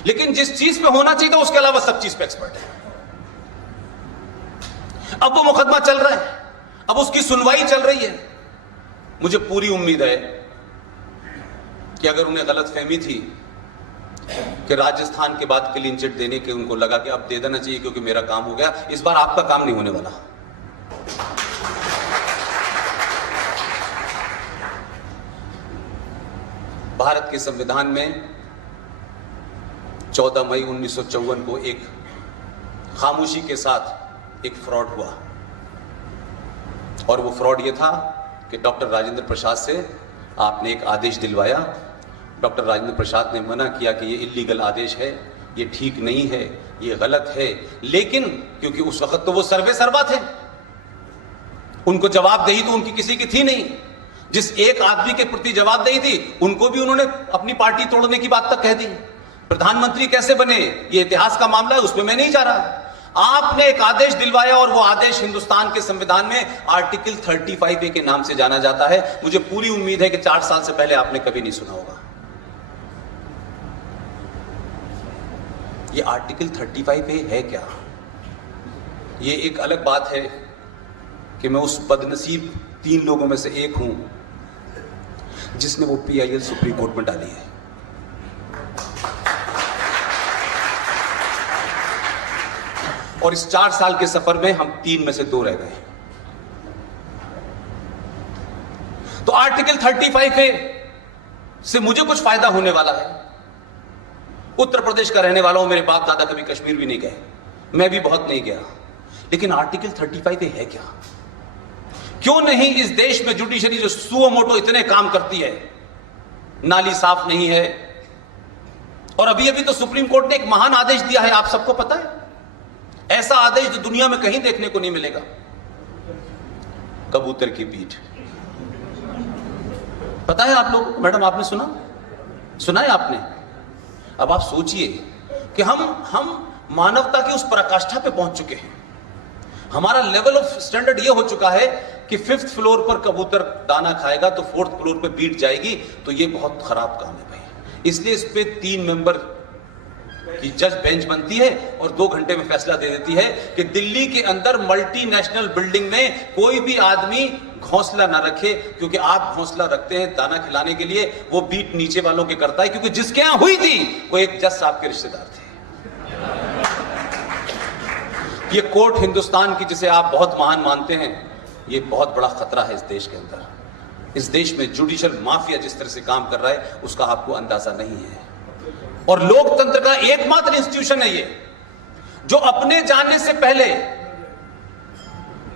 लेकिन जिस चीज पे होना चाहिए था उसके अलावा सब चीज पे एक्सपर्ट है। अब वो मुकदमा चल रहा है, अब उसकी सुनवाई चल रही है। मुझे पूरी उम्मीद है कि अगर उन्हें गलतफहमी थी कि राजस्थान के बाद क्लीन चिट देने के उनको लगा कि अब दे देना चाहिए क्योंकि मेरा काम हो गया, इस बार आपका काम नहीं होने वाला। भारत के संविधान में 14 मई 1954 को एक खामोशी के साथ एक फ्रॉड हुआ और वो फ्रॉड ये था कि डॉक्टर राजेंद्र प्रसाद से आपने एक आदेश दिलवाया। डॉक्टर राजेंद्र प्रसाद ने मना किया कि ये इल्लीगल आदेश है, ये ठीक नहीं है, ये गलत है। लेकिन क्योंकि उस वक्त तो वो सर्वे सर्वा थे, उनको जवाबदेही तो उनकी किसी की थी नहीं। जिस एक आदमी के प्रति जवाबदेही थी उनको भी उन्होंने अपनी पार्टी तोड़ने की बात तक कह दी। प्रधानमंत्री कैसे बने ये इतिहास का मामला है, उसमें मैं नहीं जा रहा। आपने एक आदेश दिलवाया और वो आदेश हिंदुस्तान के संविधान में आर्टिकल 35A के नाम से जाना जाता है। मुझे पूरी उम्मीद है कि 4 साल से पहले आपने कभी नहीं सुना होगा। ये आर्टिकल 35A है क्या? ये एक अलग बात है कि मैं उस बदनसीब 3 लोगों में से एक हूं जिसने वो PIL सुप्रीम कोर्ट में डाली है। और इस 4 साल के सफर में हम 3 में से 2 रह गए। तो आर्टिकल 35A से मुझे कुछ फायदा होने वाला है। उत्तर प्रदेश का रहने वाला हूं, मेरे बाप दादा कभी कश्मीर भी नहीं गए, मैं भी बहुत नहीं गया, लेकिन आर्टिकल 35A है क्या? क्यों नहीं इस देश में जुडिशरी जो सुओ मोटो इतने काम करती है, नाली साफ नहीं है? और अभी अभी तो सुप्रीम कोर्ट ने एक महान आदेश दिया है, आप सबको पता है, ऐसा आदेश जो दुनिया में कहीं देखने को नहीं मिलेगा। कबूतर की पीठ, पता है आप लोग? मैडम आपने सुना है आपने? अब आप सोचिए कि हम मानवता की उस पराकाष्ठा पे पहुंच चुके हैं। हमारा लेवल ऑफ स्टैंडर्ड ये हो चुका है कि 5th फ्लोर पर कबूतर दाना खाएगा तो 4th फ्लोर पे बीट जाएगी, तो ये बहुत खराब काम है भाई। इसलिए इस पे 3 मेंबर की जज बेंच बनती है और 2 घंटे में फैसला दे देती है कि दिल्ली के अंदर मल्टीनेशनल बिल्डिंग में कोई भी आदमी घोंसला ना रखे, क्योंकि आप घोंसला रखते हैं दाना खिलाने के लिए, वो बीट नीचे वालों के करता है, क्योंकि जिसके यहां हुई थी वो एक जज साहब के रिश्तेदार थे। ये कोर्ट हिंदुस्तान की, जिसे आप बहुत महान मानते हैं, ये बहुत बड़ा खतरा है इस देश के अंदर। इस देश में जुडिशियल माफिया जिस तरह से काम कर रहा है उसका आपको अंदाजा नहीं है। और लोकतंत्र का एकमात्र इंस्टीट्यूशन है ये, जो अपने जाने से पहले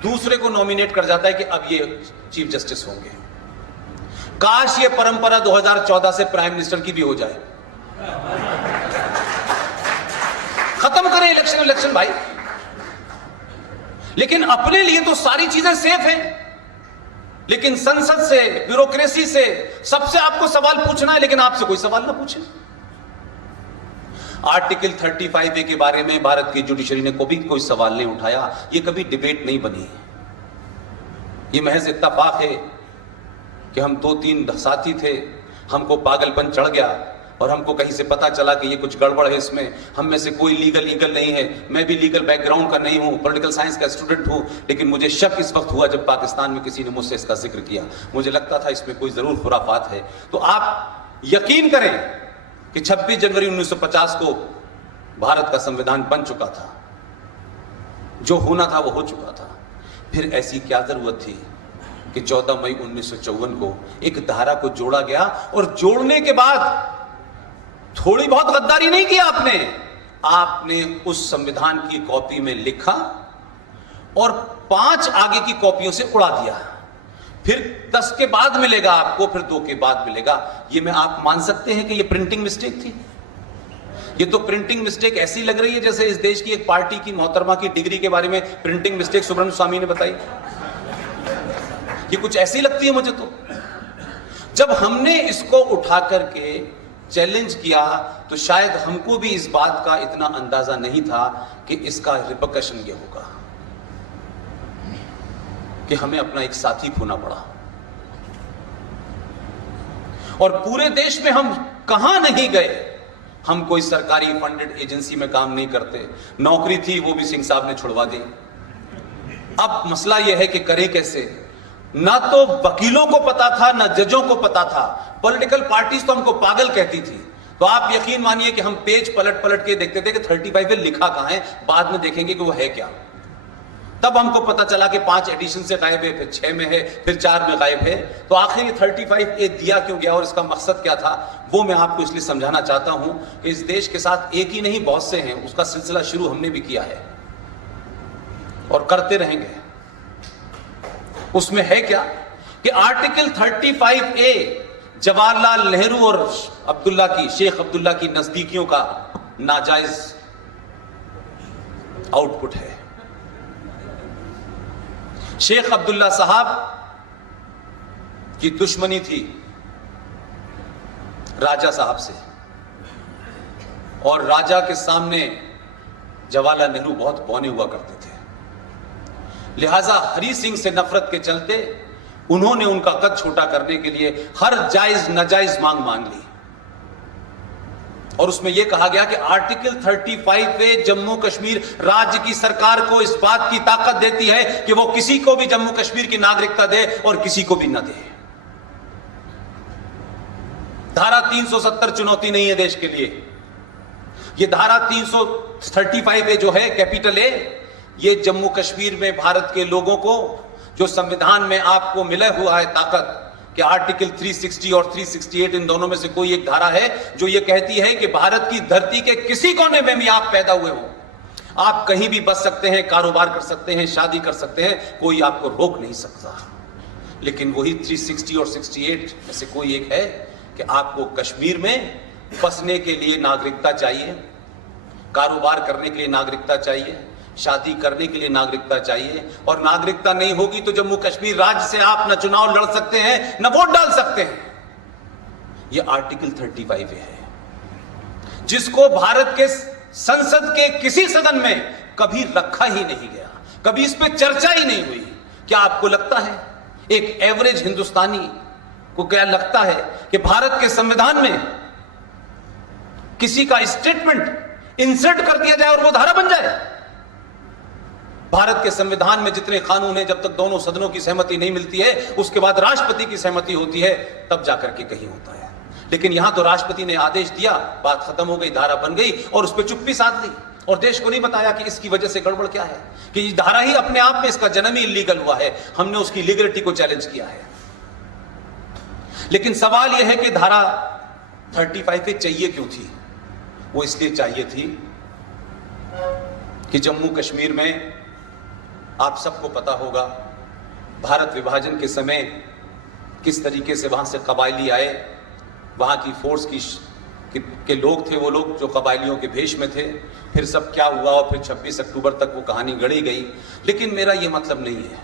दूसरे को नॉमिनेट कर जाता है कि अब ये चीफ जस्टिस होंगे। काश ये परंपरा 2014 से प्राइम मिनिस्टर की भी हो जाए। खत्म करें इलेक्शन भाई। लेकिन अपने लिए तो सारी चीजें सेफ हैं, लेकिन संसद से, ब्यूरोक्रेसी से, सबसे आपको सवाल पूछना है, लेकिन आपसे कोई सवाल ना पूछे। आर्टिकल 35A के बारे में भारत की जुडिशरी ने कभी कोई सवाल नहीं उठाया, ये कभी डिबेट नहीं बनी। ये महज इत्तेफाक है कि हम 2-3 साथी थे, हमको पागलपन चढ़ गया और हमको कहीं से पता चला कि ये कुछ गड़बड़ है इसमें। हम में से कोई लीगल नहीं है, मैं भी लीगल बैकग्राउंड का नहीं हूं, पॉलिटिकल साइंस का स्टूडेंट हूं, लेकिन मुझे शक इस वक्त हुआ जब पाकिस्तान में किसी ने मुझसे इसका जिक्र किया। मुझे लगता था इसमें कोई जरूर खुराफात है। तो आप यकीन करें कि 26 जनवरी 1950 को भारत का संविधान बन चुका था, जो होना था वो हो चुका था। फिर ऐसी क्या जरूरत थी कि 14 मई 1954 को एक धारा को जोड़ा गया, और जोड़ने के बाद थोड़ी बहुत गद्दारी नहीं की आपने उस संविधान की कॉपी में लिखा और 5 आगे की कॉपियों से उड़ा दिया। फिर 10 के बाद मिलेगा आपको, फिर 2 के बाद मिलेगा। ये में आप मान सकते हैं कि ये प्रिंटिंग मिस्टेक थी? ये तो प्रिंटिंग मिस्टेक ऐसी लग रही है जैसे इस देश की एक पार्टी की मोहतरमा की डिग्री के बारे में प्रिंटिंग मिस्टेक सुब्रमण्यम स्वामी ने बताई। ये कुछ ऐसी लगती है मुझे तो। जब हमने इसको उठा करके चैलेंज किया तो शायद हमको भी इस बात का इतना अंदाजा नहीं था कि इसका रिपरकशन ये होगा, कि हमें अपना एक साथी खोना पड़ा। और पूरे देश में हम कहां नहीं गए, हम कोई सरकारी फंडेड एजेंसी में काम नहीं करते। नौकरी थी वो भी सिंह साहब ने छुड़वा दी। अब मसला यह है कि करें कैसे? ना तो वकीलों को पता था, ना जजों को पता था। पॉलिटिकल पार्टीज तो हमको पागल कहती थी। तो आप यकीन मानिए कि हम पेज पलट के देखते थे कि 35A लिखा कहां है, बाद में देखेंगे कि वो है क्या। तब हमको पता चला कि 5 एडिशन से गायब है, फिर 6 में है, फिर 4 में गायब है। तो आखिर ये 35A दिया क्यों गया और इसका मकसद क्या था, वो मैं आपको इसलिए समझाना चाहता हूं कि इस देश के साथ एक ही नहीं बहुत से हैं। उसका सिलसिला शुरू हमने भी किया है और करते रहेंगे। उसमें है क्या कि आर्टिकल 35A जवाहरलाल नेहरू और शेख अब्दुल्ला की नजदीकियों का नाजायज आउटपुट है। शेख अब्दुल्ला साहब की दुश्मनी थी राजा साहब से, और राजा के सामने जवाहरलाल नेहरू बहुत बौने हुआ करते थे, लिहाजा हरि सिंह से नफरत के चलते उन्होंने उनका कद छोटा करने के लिए हर जायज नाजायज मांग मान ली। और उसमें यह कहा गया कि आर्टिकल 35A जम्मू कश्मीर राज्य की सरकार को इस बात की ताकत देती है कि वो किसी को भी जम्मू कश्मीर की नागरिकता दे और किसी को भी न दे। धारा 370 चुनौती नहीं है देश के लिए। यह धारा 335A जो है कैपिटल ए, ये जम्मू कश्मीर में भारत के लोगों को, जो संविधान में आपको मिला हुआ है ताकत कि आर्टिकल 360 और 368 इन दोनों में से कोई एक धारा है जो ये कहती है कि भारत की धरती के किसी कोने में भी आप पैदा हुए हो, आप कहीं भी बस सकते हैं, कारोबार कर सकते हैं, शादी कर सकते हैं, कोई आपको रोक नहीं सकता। लेकिन वही 360 और 68 में से कोई एक है कि आपको कश्मीर में बसने के लिए नागरिकता चाहिए, कारोबार करने के लिए नागरिकता चाहिए, शादी करने के लिए नागरिकता चाहिए, और नागरिकता नहीं होगी तो जम्मू कश्मीर राज्य से आप न चुनाव लड़ सकते हैं न वोट डाल सकते हैं। यह आर्टिकल 35A है जिसको भारत के संसद के किसी सदन में कभी रखा ही नहीं गया, कभी इस पर चर्चा ही नहीं हुई। क्या आपको लगता है, एक एवरेज हिंदुस्तानी को क्या लगता है कि भारत के संविधान में किसी का स्टेटमेंट इंसर्ट कर दिया जाए और वो धारा बन जाए? भारत के संविधान में जितने कानून हैं, जब तक दोनों सदनों की सहमति नहीं मिलती है, उसके बाद राष्ट्रपति की सहमति होती है, तब जाकर के कहीं होता है। लेकिन यहां तो राष्ट्रपति ने आदेश दिया, बात खत्म हो गई, धारा बन गई और उस पर चुप्पी साध ली और देश को नहीं बताया कि इसकी वजह से गड़बड़ क्या है, कि ये धारा ही अपने आप में, इसका जन्म ही इलीगल हुआ है। हमने उसकी लीगलिटी को चैलेंज किया है। लेकिन सवाल यह है कि धारा 35A चाहिए क्यों थी? वो इसलिए चाहिए थी कि जम्मू कश्मीर में, आप सबको पता होगा, भारत विभाजन के समय किस तरीके से वहां से कबायली आए, वहां की फोर्स के लोग थे, वो लोग जो कबायलियों के भेष में थे, फिर सब क्या हुआ और फिर 26 अक्टूबर तक वो कहानी गढ़ी गई। लेकिन मेरा ये मतलब नहीं है।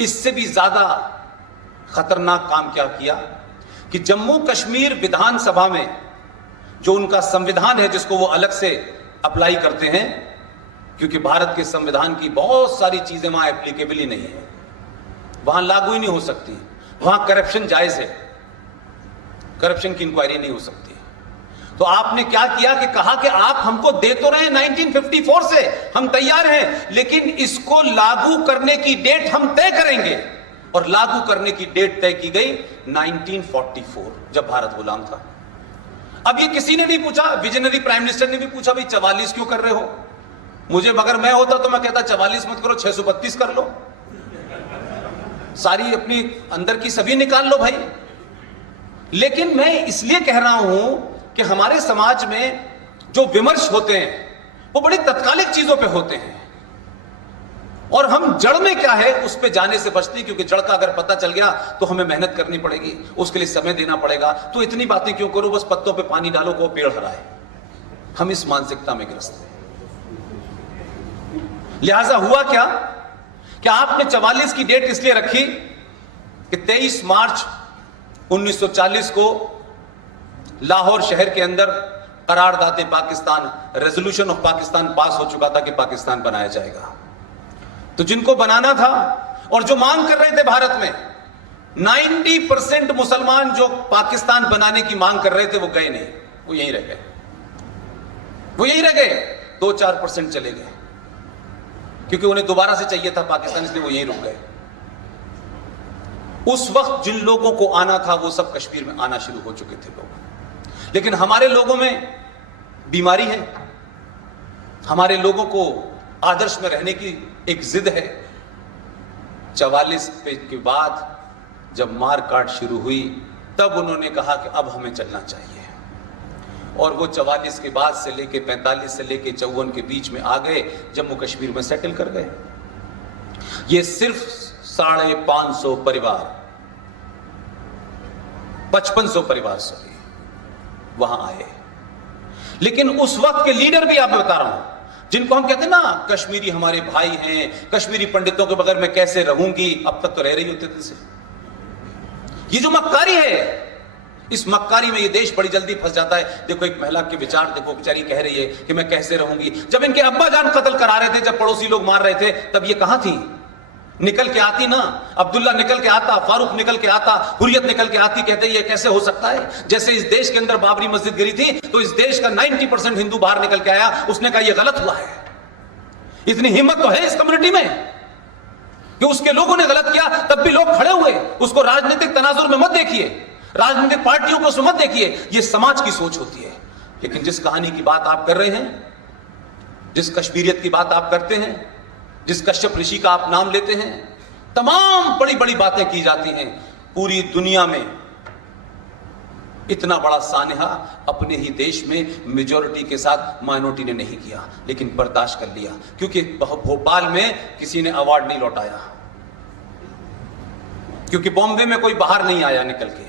इससे भी ज्यादा खतरनाक काम क्या किया कि जम्मू कश्मीर विधानसभा में जो उनका संविधान है, जिसको वो अलग से अप्लाई करते हैं, क्योंकि भारत के संविधान की बहुत सारी चीजें वहां एप्लीकेबल ही नहीं है, वहां लागू ही नहीं हो सकती। वहां करप्शन जायज है, करप्शन की इंक्वायरी नहीं हो सकती। तो आपने क्या किया कि कहा कि आप हमको दे तो रहे हैं 1954 से, हम तैयार हैं, लेकिन इसको लागू करने की डेट हम तय करेंगे। और लागू करने की डेट तय की गई 1944, जब भारत गुलाम था। अब ये किसी ने नहीं पूछा, विजनरी प्राइम मिनिस्टर ने भी पूछा, भाई 44 क्यों कर रहे हो? मुझे मगर मैं होता तो मैं कहता 44 मत करो, 632 कर लो, सारी अपनी अंदर की सभी निकाल लो भाई। लेकिन मैं इसलिए कह रहा हूं कि हमारे समाज में जो विमर्श होते हैं वो बड़ी तत्कालिक चीजों पे होते हैं, और हम जड़ में क्या है उस पे जाने से बचते हैं, क्योंकि जड़ का अगर पता चल गया तो हमें मेहनत करनी पड़ेगी, उसके लिए समय देना पड़ेगा। तो इतनी बातें क्यों करो, बस पत्तों पे पानी डालो को पेड़ हराए। हम इस मानसिकता में ग्रस्त हैं। लिहाजा हुआ क्या कि आपने 44 की डेट इसलिए रखी कि 23 मार्च 1940 को लाहौर शहर के अंदर करारदाद पाकिस्तान, रेजोल्यूशन ऑफ पाकिस्तान पास हो चुका था कि पाकिस्तान बनाया जाएगा। तो जिनको बनाना था और जो मांग कर रहे थे भारत में, 90% मुसलमान जो पाकिस्तान बनाने की मांग कर रहे थे वो गए नहीं, वो यहीं रह गए, वो यहीं रह गए। 2-4% चले गए क्योंकि उन्हें दोबारा से चाहिए था पाकिस्तान, इसलिए वो यहीं रुक गए। उस वक्त जिन लोगों को आना था वो सब कश्मीर में आना शुरू हो चुके थे लोग। लेकिन हमारे लोगों में बीमारी है, हमारे लोगों को आदर्श में रहने की एक जिद है। 44 के बाद जब मार काट शुरू हुई तब उन्होंने कहा कि अब हमें चलना चाहिए, और वो 44 के बाद से लेके 45 से लेके 54 के बीच में आ गए, जम्मू कश्मीर में सेटल कर गए। ये सिर्फ 550 परिवार, 5500 परिवार सॉरी वहां आए। लेकिन उस वक्त के लीडर भी आप बता रहा हूं, जिनको हम कहते हैं ना कश्मीरी हमारे भाई हैं, कश्मीरी पंडितों के बगैर मैं कैसे रहूंगी, अब तक तो रह रही होते थे। ये जो मक्कारी है, इस मक्कारी में ये देश बड़ी जल्दी फंस जाता है। देखो एक महिला के विचार देखो, बेचारी कह रही है कि मैं कैसे रहूंगी। जब इनके अब्बा जान कत्ल करा रहे थे, जब पड़ोसी लोग मार रहे थे, तब ये कहां थी? निकल के आती ना, अब्दुल्ला निकल के आता, फारूक निकल के आता, हुर्रियत निकल के आती। कहते ये कैसे हो सकता है? जैसे इस देश के अंदर बाबरी मस्जिद गिरी थी तो इस देश का 90% हिंदू बाहर निकल के आया, उसने कहा यह गलत हुआ है। इतनी हिम्मत तो है इस कम्युनिटी में कि उसके लोगों ने गलत किया तब भी लोग खड़े हुए। उसको राजनीतिक तनाजुर में मत देखिए, राजनीतिक पार्टियों को उसमें मत देखिए, यह समाज की सोच होती है। लेकिन जिस कहानी की बात आप कर रहे हैं, जिस कश्मीरियत की बात आप करते हैं, जिस कश्यप ऋषि का आप नाम लेते हैं, तमाम बड़ी बड़ी बातें की जाती हैं। पूरी दुनिया में इतना बड़ा सानहा अपने ही देश में मेजॉरिटी के साथ माइनॉरिटी ने नहीं किया, लेकिन बर्दाश्त कर लिया, क्योंकि भोपाल में किसी ने अवार्ड नहीं लौटाया, क्योंकि बॉम्बे में कोई बाहर नहीं आया निकल के,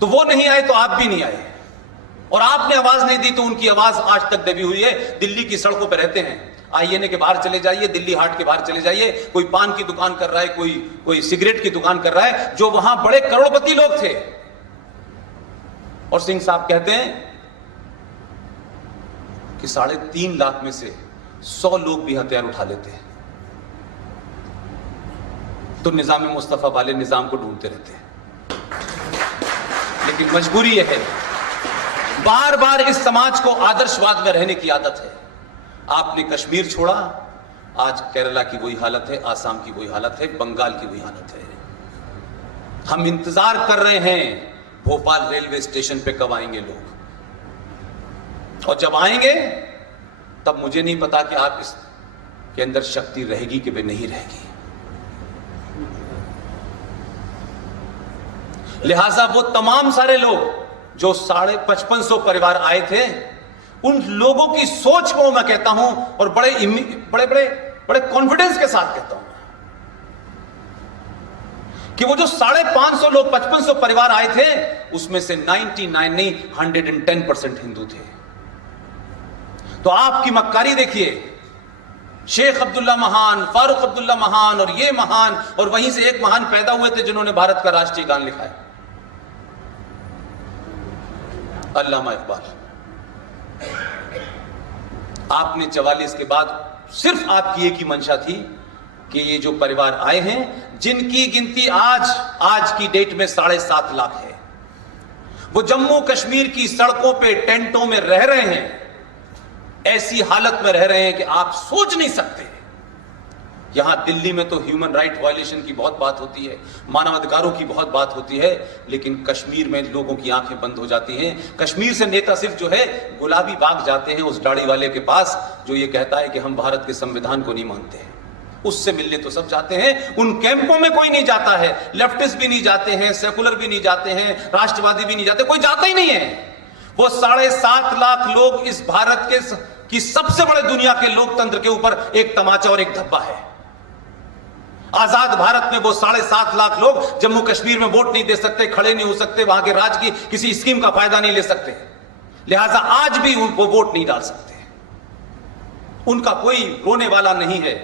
तो वो नहीं आए तो आप भी नहीं आए, और आपने आवाज नहीं दी तो उनकी आवाज आज तक दबी हुई है। दिल्ली की सड़कों पर रहते हैं, आईएनए के बाहर चले जाइए, दिल्ली हाट के बाहर चले जाइए, कोई पान की दुकान कर रहा है, कोई सिगरेट की दुकान कर रहा है, जो वहां बड़े करोड़पति लोग थे। और सिंह साहब कहते हैं कि 3.5 लाख में से 100 लोग भी हथियार उठा लेते हैं तो निजाम मुस्तफा वाले निजाम को ढूंढते रहते हैं। लेकिन मजबूरी यह है, बार बार इस समाज को आदर्शवाद में रहने की आदत है। आपने कश्मीर छोड़ा, आज केरला की वही हालत है, आसाम की वही हालत है, बंगाल की वही हालत है। हम इंतजार कर रहे हैं भोपाल रेलवे स्टेशन पे कब आएंगे लोग, और जब आएंगे तब मुझे नहीं पता कि आप इसके अंदर शक्ति रहेगी कि वे नहीं रहेगी। लिहाजा वो तमाम सारे लोग जो 5500 परिवार आए थे, उन लोगों की सोच को मैं कहता हूं, और बड़े कॉन्फिडेंस के साथ कहता हूं कि वो जो 550 लोग 5500 परिवार आए थे, उसमें से 99 नहीं 110% हिंदू थे। तो आपकी मक्कारी देखिए, शेख अब्दुल्ला महान, फारूक अब्दुल्ला महान, और ये महान, और वहीं से एक महान पैदा हुए थे जिन्होंने भारत का राष्ट्रीय गान लिखा है, अल्लामा इकबाल। आपने 44 के बाद सिर्फ आपकी एक ही मंशा थी कि ये जो परिवार आए हैं, जिनकी गिनती आज की डेट में 7.5 लाख है, वो जम्मू कश्मीर की सड़कों पे टेंटों में रह रहे हैं, ऐसी हालत में रह रहे हैं कि आप सोच नहीं सकते। यहां दिल्ली में तो ह्यूमन राइट वायलेशन की बहुत बात होती है, मानवाधिकारों की बहुत बात होती है, लेकिन कश्मीर में लोगों की आंखें बंद हो जाती हैं। कश्मीर से नेता सिर्फ जो है गुलाबी बाग जाते हैं उस दाढ़ी वाले के पास जो ये कहता है कि हम भारत के संविधान को नहीं मानते हैं, उससे मिलने तो सब जाते हैं। उन कैंपों में कोई नहीं जाता है, लेफ्टिस्ट भी नहीं जाते हैं, सेकुलर भी नहीं जाते हैं, राष्ट्रवादी भी नहीं जाते, कोई जाता ही नहीं है। वो 7.5 लाख लोग इस भारत की सबसे बड़े दुनिया के लोकतंत्र के ऊपर एक तमाचा और एक धब्बा है। आजाद भारत में वो 7.5 लाख लोग जम्मू कश्मीर में वोट नहीं दे सकते, खड़े नहीं हो सकते, वहां के राज की किसी स्कीम का फायदा नहीं ले सकते, लिहाजा आज भी वो वोट नहीं डाल सकते। उनका कोई रोने वाला नहीं है,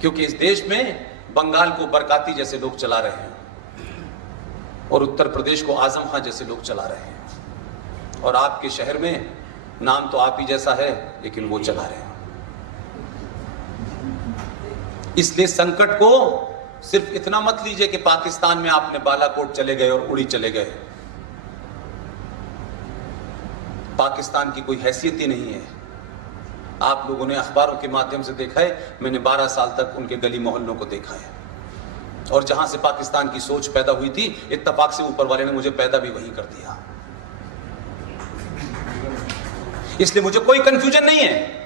क्योंकि इस देश में बंगाल को बरकाती जैसे लोग चला रहे हैं और उत्तर प्रदेश को आजम खां जैसे लोग चला रहे हैं, और आपके शहर में नाम तो आप ही जैसा है लेकिन वो चला रहे हैं। इसलिए संकट को सिर्फ इतना मत लीजिए कि पाकिस्तान में आपने बालाकोट चले गए और उड़ी चले गए। पाकिस्तान की कोई हैसियत ही नहीं है। आप लोगों ने अखबारों के माध्यम से देखा है, मैंने 12 साल तक उनके गली मोहल्लों को देखा है, और जहां से पाकिस्तान की सोच पैदा हुई थी, इत्तेफाक से ऊपर वाले ने मुझे पैदा भी वहीं कर दिया। इसलिए मुझे कोई कंफ्यूजन नहीं है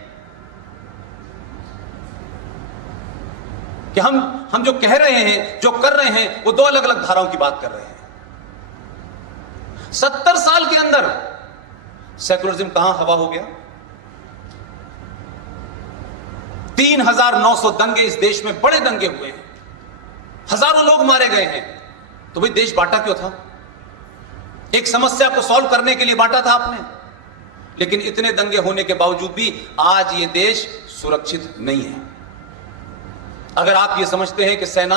कि हम जो कह रहे हैं, जो कर रहे हैं, वो 2 अलग अलग धाराओं की बात कर रहे हैं। 70 साल के अंदर सेकुलरिज्म कहां हवा हो गया? 3900 दंगे इस देश में, बड़े दंगे हुए हैं, हजारों लोग मारे गए हैं, तो भाई देश बांटा क्यों था? एक समस्या को सॉल्व करने के लिए बांटा था आपने। लेकिन इतने दंगे होने के बावजूद भी आज ये देश सुरक्षित नहीं है। अगर आप ये समझते हैं कि सेना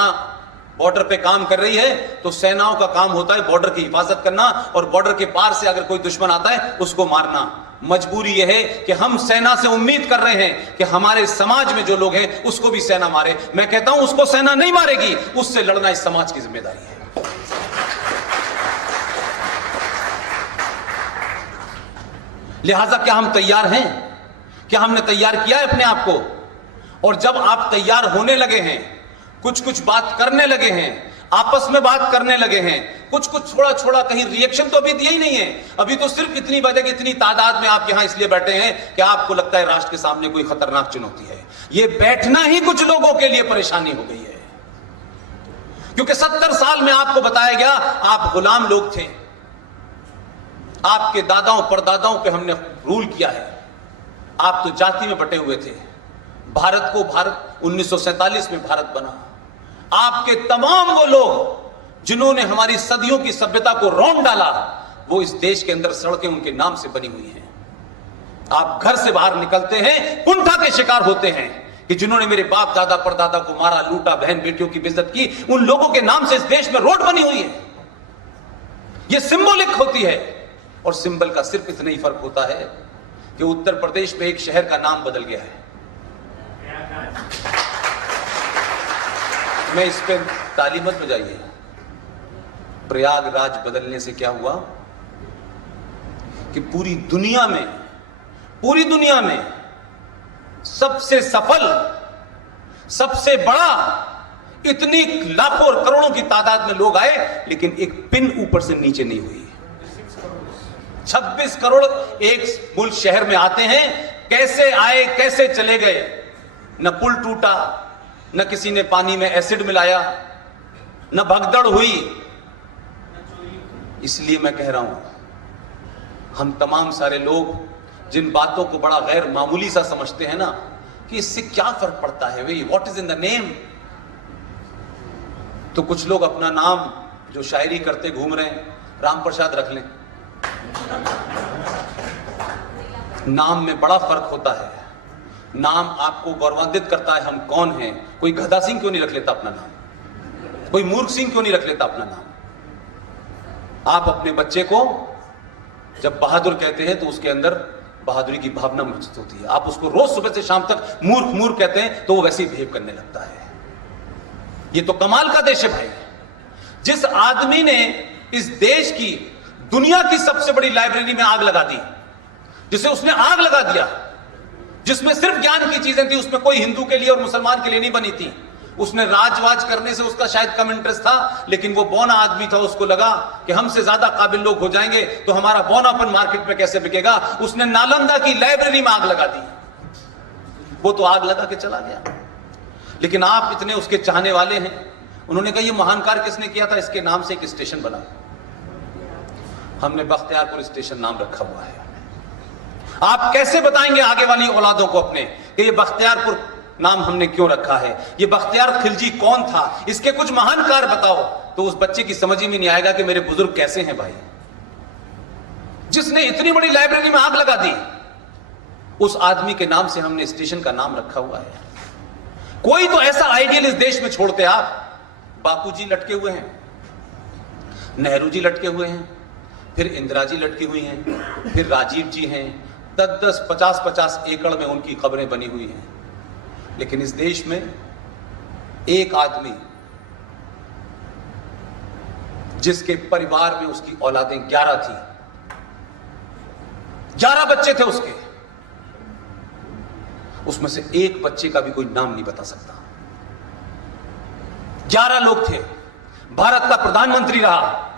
बॉर्डर पे काम कर रही है तो सेनाओं का काम होता है बॉर्डर की हिफाजत करना, और बॉर्डर के पार से अगर कोई दुश्मन आता है उसको मारना। मजबूरी यह है कि हम सेना से उम्मीद कर रहे हैं कि हमारे समाज में जो लोग हैं उसको भी सेना मारे। मैं कहता हूं उसको सेना नहीं मारेगी, उससे लड़ना इस समाज की जिम्मेदारी है। लिहाजा क्या हम तैयार हैं? क्या हमने तैयार किया है अपने आप को? और जब आप तैयार होने लगे हैं, कुछ कुछ बात करने लगे हैं, आपस में बात करने लगे हैं, कुछ कुछ थोड़ा थोड़ा, कहीं रिएक्शन तो अभी दिया ही नहीं है। अभी तो सिर्फ इतनी वजह कि इतनी तादाद में आप यहां इसलिए बैठे हैं कि आपको लगता है राष्ट्र के सामने कोई खतरनाक चुनौती है। ये बैठना ही कुछ लोगों के लिए परेशानी हो गई है, क्योंकि 70 साल में आपको बताया गया आप गुलाम लोग थे, आपके दादाओं परदादाओं पे हमने रूल किया है। आप तो जाति में बटे हुए थे। भारत को भारत 1947 में भारत बना। आपके तमाम वो लोग जिन्होंने हमारी सदियों की सभ्यता को रौंद डाला, वो इस देश के अंदर सड़कें उनके नाम से बनी हुई हैं। आप घर से बाहर निकलते हैं, कुंठा के शिकार होते हैं कि जिन्होंने मेरे बाप दादा परदादा को मारा, लूटा, बहन बेटियों की बेइज्जत की, उन लोगों के नाम से इस देश में रोड बनी हुई है। यह सिंबॉलिक होती है, और सिंबल का सिर्फ इतना ही फर्क होता है कि उत्तर प्रदेश में एक शहर का नाम बदल गया है। मैं इस पे ताली मत बजाइए। प्रयागराज बदलने से क्या हुआ कि पूरी दुनिया में सबसे सफल, सबसे बड़ा, इतनी लाखों और करोड़ों की तादाद में लोग आए, लेकिन एक पिन ऊपर से नीचे नहीं हुई। 26 करोड़ एक मुल्क शहर में आते हैं, कैसे आए कैसे चले गए, न पुल टूटा, न किसी ने पानी में एसिड मिलाया, न भगदड़ हुई। इसलिए मैं कह रहा हूं, हम तमाम सारे लोग जिन बातों को बड़ा गैर मामूली सा समझते हैं ना, कि इससे क्या फर्क पड़ता है भाई, what is in the name, तो कुछ लोग अपना नाम जो शायरी करते घूम रहे हैं राम प्रसाद रख लें। नाम में बड़ा फर्क होता है। नाम आपको गौरवान्वित करता है हम कौन हैं। कोई गधा सिंह क्यों नहीं रख लेता अपना नाम? कोई मूर्ख सिंह क्यों नहीं रख लेता अपना नाम? आप अपने बच्चे को जब बहादुर कहते हैं तो उसके अंदर बहादुरी की भावना महसूस होती है। आप उसको रोज सुबह से शाम तक मूर्ख मूर्ख कहते हैं तो वो वैसे ही बिहेव करने लगता है। ये तो कमाल का देश है भाई। जिस आदमी ने इस देश की, दुनिया की सबसे बड़ी लाइब्रेरी में आग लगा दी, जिसे उसने आग लगा दिया, जिसमें सिर्फ ज्ञान की चीजें थी, उसमें कोई हिंदू के लिए और मुसलमान के लिए नहीं बनी थी। उसने राजवाज करने से उसका शायद कम इंटरेस्ट था, लेकिन वो बौना आदमी था, उसको लगा कि हमसे ज्यादा काबिल लोग हो जाएंगे तो हमारा बौनापन मार्केट में कैसे बिकेगा। उसने नालंदा की लाइब्रेरी में आग लगा दी। वो तो आग लगा के चला गया, लेकिन आप इतने उसके चाहने वाले हैं। उन्होंने कहा ये महान कार्य किसने किया था, इसके नाम से एक स्टेशन बना। हमने बख्तियारपुर स्टेशन नाम रखा हुआ है। आप कैसे बताएंगे आगे वाली औलादों को अपने कि ये बख्तियारपुर नाम हमने क्यों रखा है, ये बख्तियार खिलजी कौन था, इसके कुछ महान कार्य बताओ। तो उस बच्चे की समझ ही में नहीं आएगा कि मेरे बुजुर्ग कैसे हैं भाई। जिसने इतनी बड़ी लाइब्रेरी में आग लगा दी, उस आदमी के नाम से हमने स्टेशन का नाम रखा हुआ है। कोई तो ऐसा आइडियल इस देश में छोड़ते आप। बापू जी लटके हुए हैं, नेहरू जी लटके हुए हैं, फिर इंदिरा जी लटकी हुई हैं, फिर राजीव जी हैं। 10-10, 50-50 एकड़ में उनकी खबरें बनी हुई हैं। लेकिन इस देश में एक आदमी जिसके परिवार में उसकी औलादें 11 थी, 11 बच्चे थे उसके, उसमें से एक बच्चे का भी कोई नाम नहीं बता सकता। 11 लोग थे, भारत का प्रधानमंत्री रहा,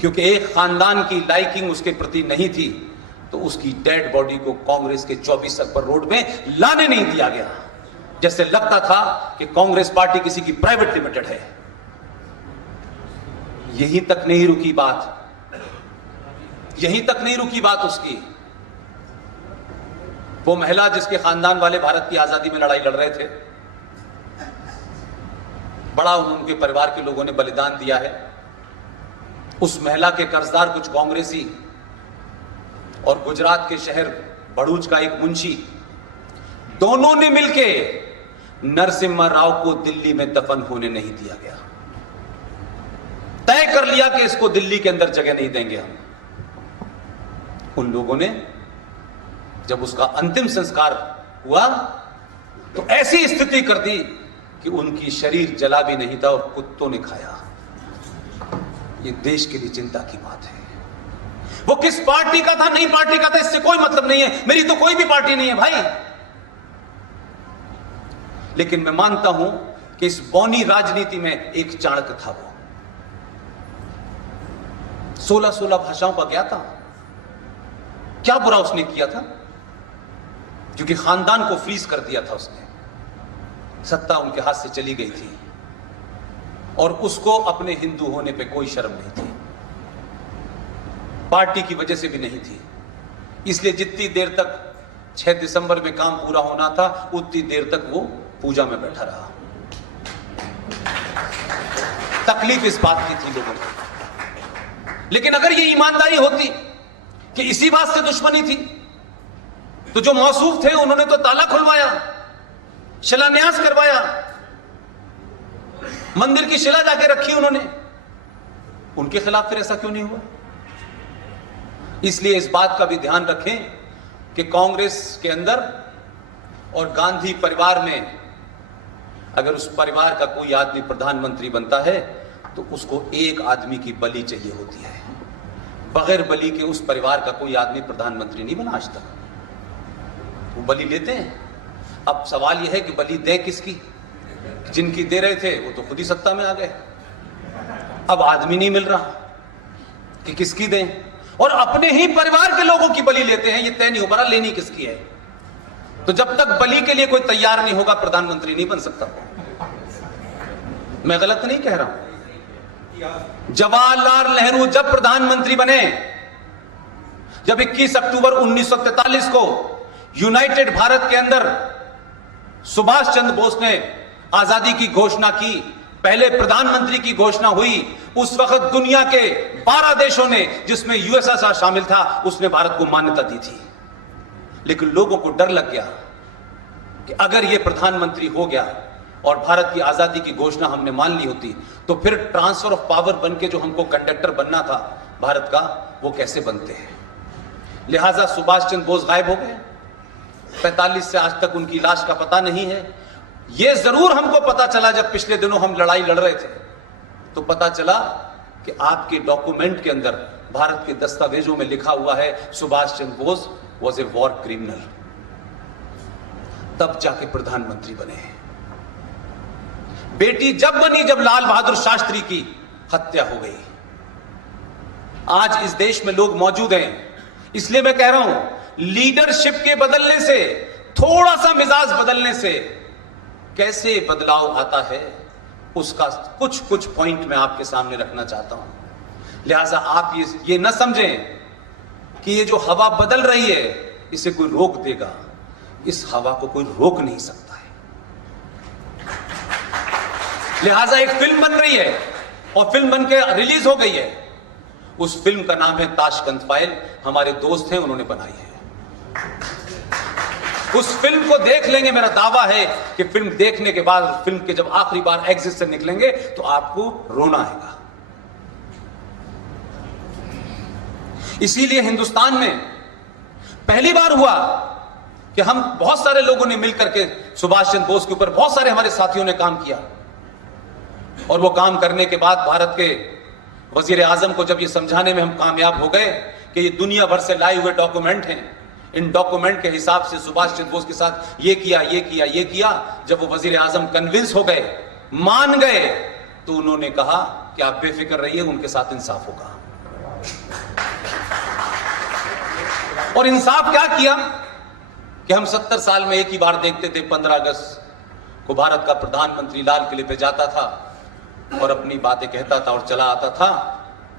क्योंकि एक खानदान की लाइकिंग उसके प्रति नहीं थी तो उसकी डेड बॉडी को कांग्रेस के 24 अकबर रोड में लाने नहीं दिया गया। जैसे लगता था कि कांग्रेस पार्टी किसी की प्राइवेट लिमिटेड है। यहीं तक नहीं रुकी बात, यहीं तक नहीं रुकी बात उसकी। वो महिला जिसके खानदान वाले भारत की आजादी में लड़ाई लड़ रहे थे, बड़ा उनके परिवार के लोगों ने बलिदान दिया है। उस महिला के कर्जदार कुछ कांग्रेसी और गुजरात के शहर भरूच का एक मुंशी, दोनों ने मिलके नरसिम्हा राव को दिल्ली में दफन होने नहीं दिया गया। तय कर लिया कि इसको दिल्ली के अंदर जगह नहीं देंगे हम। उन लोगों ने जब उसका अंतिम संस्कार हुआ तो ऐसी स्थिति कर दी कि उनकी शरीर जला भी नहीं था और कुत्तों ने खाया। ये देश के लिए चिंता की बात है। वो किस पार्टी का था, नहीं पार्टी का था, इससे कोई मतलब नहीं है। मेरी तो कोई भी पार्टी नहीं है भाई। लेकिन मैं मानता हूं कि इस बौनी राजनीति में एक चाणक्य था। वो 16 भाषाओं का क्या था? क्या बुरा उसने किया था? क्योंकि खानदान को फ्रीज कर दिया था उसने। सत्ता उनके हाथ से चली गई थी और उसको अपने हिंदू होने पे कोई शर्म नहीं थी, पार्टी की वजह से भी नहीं थी। इसलिए जितनी देर तक 6 दिसंबर में काम पूरा होना था उतनी देर तक वो पूजा में बैठा रहा। तकलीफ इस बात की थी लोगों को। लेकिन अगर ये ईमानदारी होती कि इसी बात से दुश्मनी थी तो जो मौसूफ थे उन्होंने तो ताला खुलवाया, शिलान्यास करवाया, मंदिर की शिला जाके रखी उन्होंने। उनके खिलाफ फिर ऐसा क्यों नहीं हुआ? इसलिए इस बात का भी ध्यान रखें कि कांग्रेस के अंदर और गांधी परिवार में अगर उस परिवार का कोई आदमी प्रधानमंत्री बनता है तो उसको एक आदमी की बलि चाहिए होती है। बगैर बलि के उस परिवार का कोई आदमी प्रधानमंत्री नहीं बना आज तक। वो बलि लेते हैं। अब सवाल यह है कि बलि दे किसकी? जिनकी दे रहे थे वो तो खुद ही सत्ता में आ गए। अब आदमी नहीं मिल रहा कि किसकी दें, और अपने ही परिवार के लोगों की बलि लेते हैं। ये तय नहीं हो पा रहा लेनी किसकी है। तो जब तक बलि के लिए कोई तैयार नहीं होगा प्रधानमंत्री नहीं बन सकता। मैं गलत नहीं कह रहा हूं। जवाहरलाल नेहरू जब प्रधानमंत्री बने, जब 21 अक्टूबर 1943 को यूनाइटेड भारत के अंदर सुभाष चंद्र बोस ने आजादी की घोषणा की, पहले प्रधानमंत्री की घोषणा हुई, उस वक्त दुनिया के 12 देशों ने, जिसमें यूएसएसआर शामिल था, उसने भारत को मान्यता दी थी। लेकिन लोगों को डर लग गया कि अगर यह प्रधानमंत्री हो गया और भारत की आजादी की घोषणा हमने मान ली होती तो फिर ट्रांसफर ऑफ पावर बनके जो हमको कंडक्टर बनना था भारत का, वो कैसे बनते हैं। लिहाजा सुभाष चंद्र बोस गायब हो गए। 45 से आज तक उनकी लाश का पता नहीं है। यह जरूर हमको पता चला जब पिछले दिनों हम लड़ाई लड़ रहे थे तो पता चला कि आपके डॉक्यूमेंट के अंदर, भारत के दस्तावेजों में लिखा हुआ है Subhash Chandra Bose was a war criminal. तब जाके प्रधानमंत्री बने। बेटी जब बनी जब लाल बहादुर शास्त्री की हत्या हो गई। आज इस देश में लोग मौजूद हैं, इसलिए मैं कह रहा हूं लीडरशिप के बदलने से, थोड़ा सा मिजाज बदलने से कैसे बदलाव आता है, उसका कुछ पॉइंट मैं आपके सामने रखना चाहता हूं। लिहाजा आप ये न समझें कि ये जो हवा बदल रही है इसे कोई रोक देगा। इस हवा को कोई रोक नहीं सकता है। लिहाजा एक फिल्म बन रही है और फिल्म बन के रिलीज हो गई है। उस फिल्म का नाम है ताशकंद फाइल। हमारे दोस्त हैं, उन्होंने बनाई है। उस फिल्म को देख लेंगे, मेरा दावा है कि फिल्म देखने के बाद, फिल्म के जब आखिरी बार एग्जिट से निकलेंगे तो आपको रोना आएगा। इसीलिए हिंदुस्तान में पहली बार हुआ कि हम बहुत सारे लोगों ने मिलकर के सुभाष चंद्र बोस के ऊपर, बहुत सारे हमारे साथियों ने काम किया, और वो काम करने के बाद भारत के वजीर आजम को जब ये समझाने में हम कामयाब हो गए कि ये दुनिया भर से लाए हुए डॉक्यूमेंट हैं, इन डॉक्यूमेंट के हिसाब से सुभाष चंद्र बोस के साथ ये किया, ये किया, ये किया, जब वो वजीर आजम कन्विंस हो गए, मान गए, तो उन्होंने कहा कि आप बेफिक्र रहिए, उनके साथ इंसाफ होगा। और इंसाफ क्या किया कि हम 70 साल में एक ही बार देखते थे, 15 अगस्त को भारत का प्रधानमंत्री लाल किले पे जाता था और अपनी बातें कहता था और चला आता था।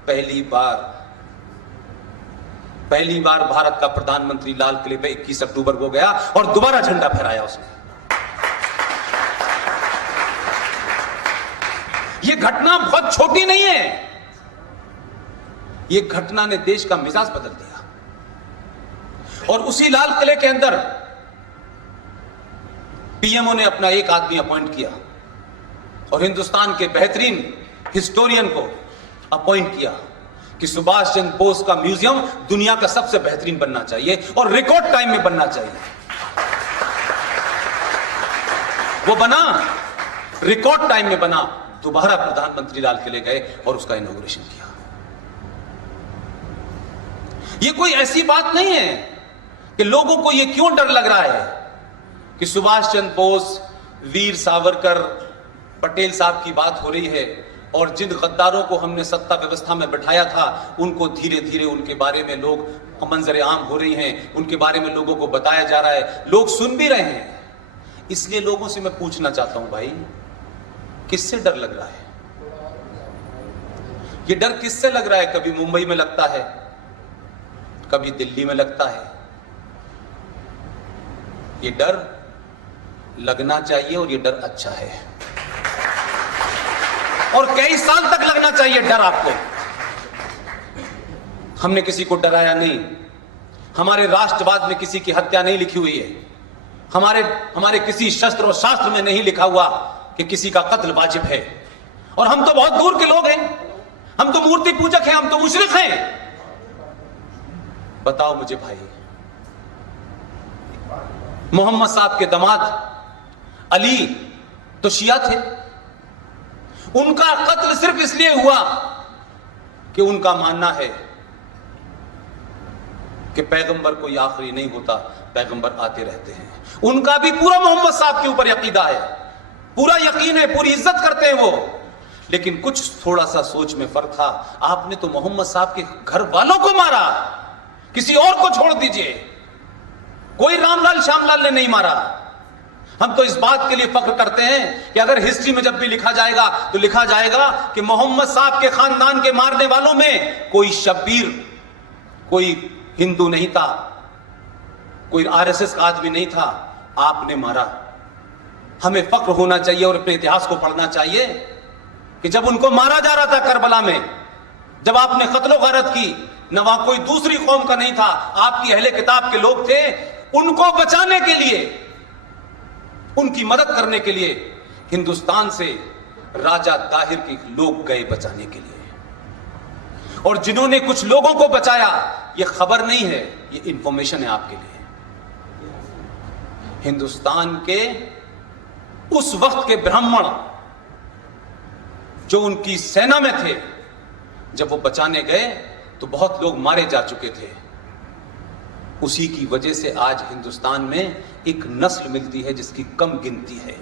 पहली बार भारत का प्रधानमंत्री लाल किले पे 21 अक्टूबर को गया और दोबारा झंडा फहराया उसने। यह घटना बहुत छोटी नहीं है। यह घटना ने देश का मिजाज बदल दिया। और उसी लाल किले के अंदर पीएमओ ने अपना एक आदमी अपॉइंट किया और हिंदुस्तान के बेहतरीन हिस्टोरियन को अपॉइंट किया कि सुभाष चंद्र बोस का म्यूजियम दुनिया का सबसे बेहतरीन बनना चाहिए और रिकॉर्ड टाइम में बनना चाहिए। वो बना, रिकॉर्ड टाइम में बना। दोबारा प्रधानमंत्री लाल किले गए और उसका इनॉग्रेशन किया। ये कोई ऐसी बात नहीं है कि लोगों को ये क्यों डर लग रहा है कि सुभाष चंद्र बोस, वीर सावरकर, पटेल साहब की बात हो रही है और जिन गद्दारों को हमने सत्ता व्यवस्था में बैठाया था उनको धीरे धीरे उनके बारे में लोग मंजर आम हो रही हैं, उनके बारे में लोगों को बताया जा रहा है, लोग सुन भी रहे हैं। इसलिए लोगों से मैं पूछना चाहता हूं, भाई किससे डर लग रहा है? ये डर किससे लग रहा है? कभी मुंबई में लगता है, कभी दिल्ली में लगता है। ये डर लगना चाहिए और ये डर अच्छा है और कई साल तक लगना चाहिए डर आपको। हमने किसी को डराया नहीं, हमारे राष्ट्रवाद में किसी की हत्या नहीं लिखी हुई है, हमारे किसी शस्त्र और शास्त्र में नहीं लिखा हुआ कि किसी का कत्ल वाजिब है। और हम तो बहुत दूर के लोग हैं, हम तो मूर्ति पूजक हैं, हम तो मुशरिक हैं। बताओ मुझे भाई, मोहम्मद साहब के दामाद अली तो शिया थे, उनका कत्ल सिर्फ इसलिए हुआ कि उनका मानना है कि पैगंबर कोई आखिरी नहीं होता, पैगंबर आते रहते हैं। उनका भी पूरा मोहम्मद साहब के ऊपर यकीदा है, पूरा यकीन है, पूरी इज्जत करते हैं वो। लेकिन कुछ थोड़ा सा सोच में फर्क था। आपने तो मोहम्मद साहब के घर वालों को मारा, किसी और को छोड़ दीजिए, कोई रामलाल श्यामलाल ने नहीं मारा। हम तो इस बात के लिए फख्र करते हैं कि अगर हिस्ट्री में जब भी लिखा जाएगा तो लिखा जाएगा कि मोहम्मद साहब के खानदान के मारने वालों में कोई शब्बीर, कोई हिंदू नहीं था, कोई आरएसएस का आदमी नहीं था, आपने मारा। हमें फख्र होना चाहिए और अपने इतिहास को पढ़ना चाहिए कि जब उनको मारा जा रहा था करबला में, जब आपने कत्लो गारत की, न वहां कोई दूसरी कौम का नहीं था, आपकी अहले किताब के लोग थे। उनको बचाने के लिए, उनकी मदद करने के लिए हिंदुस्तान से राजा दाहिर के लोग गए बचाने के लिए। और जिन्होंने कुछ लोगों को बचाया, यह खबर नहीं है, यह इंफॉर्मेशन है आपके लिए। हिंदुस्तान के उस वक्त के ब्राह्मण जो उनकी सेना में थे, जब वो बचाने गए तो बहुत लोग मारे जा चुके थे। उसी की वजह से आज हिंदुस्तान में एक नस्ल मिलती है जिसकी कम गिनती है,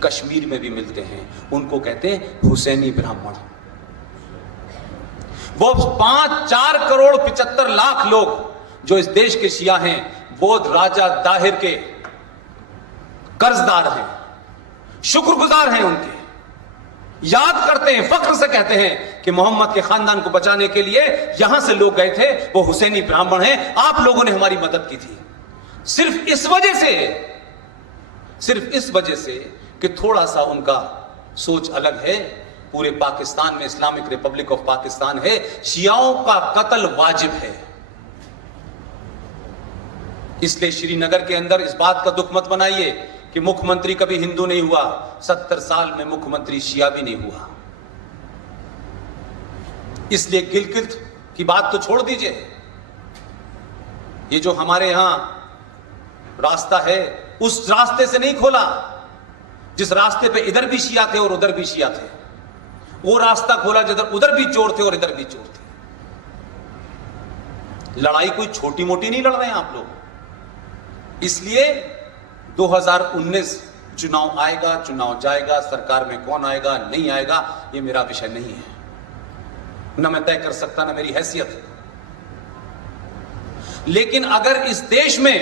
कश्मीर में भी मिलते हैं, उनको कहते हैं हुसैनी ब्राह्मण। वो 5-4 करोड़ 75 लाख लोग जो इस देश के शिया हैं, वो राजा दाहिर के कर्जदार हैं, शुक्रगुजार हैं, उनके याद करते हैं, फख्र से कहते हैं कि मोहम्मद के खानदान को बचाने के लिए यहां से लोग गए थे, वो हुसैनी ब्राह्मण हैं, आप लोगों ने हमारी मदद की थी। सिर्फ इस वजह से कि थोड़ा सा उनका सोच अलग है। पूरे पाकिस्तान में इस्लामिक रिपब्लिक ऑफ पाकिस्तान है, शियाओं का कत्ल वाजिब है। इसलिए श्रीनगर के अंदर इस बात का दुख मत बनाइए कि मुख्यमंत्री कभी हिंदू नहीं हुआ। 70 साल में मुख्यमंत्री शिया भी नहीं हुआ। इसलिए गिलगित की बात तो छोड़ दीजिए। ये जो हमारे यहां रास्ता है, उस रास्ते से नहीं खोला जिस रास्ते पे इधर भी शिया थे और उधर भी शिया थे। वो रास्ता खोला जिधर उधर भी चोर थे और इधर भी चोर थे। लड़ाई कोई छोटी मोटी नहीं लड़ रहे हैं आप लोग। इसलिए 2019 चुनाव आएगा, चुनाव जाएगा, सरकार में कौन आएगा नहीं आएगा ये मेरा विषय नहीं है, न मैं तय कर सकता, न मेरी हैसियत है। लेकिन अगर इस देश में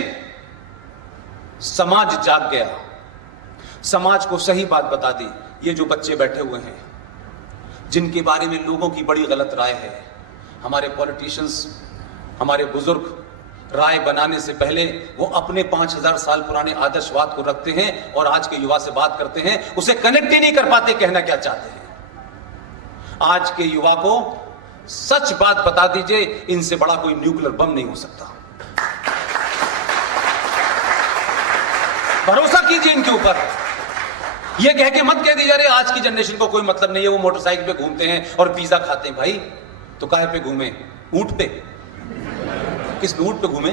समाज जाग गया, समाज को सही बात बता दी, ये जो बच्चे बैठे हुए हैं जिनके बारे में लोगों की बड़ी गलत राय है, हमारे पॉलिटिशियंस, हमारे बुजुर्ग राय बनाने से पहले वो अपने 5000 साल पुराने आदर्शवाद को रखते हैं और आज के युवा से बात करते हैं, उसे कनेक्ट ही नहीं कर पाते, कहना क्या चाहते हैं। आज के युवा को सच बात बता दीजिए, इनसे बड़ा कोई न्यूक्लियर बम नहीं हो सकता। भरोसा कीजिए इनके ऊपर। ये कह के मत कह दीजिए अरे आज की जनरेशन को कोई मतलब नहीं है, वो मोटरसाइकिल पे घूमते हैं और पिज्जा खाते हैं। भाई तो काहे पे घूमे? ऊंट पे? किस ऊंट पे घूमे?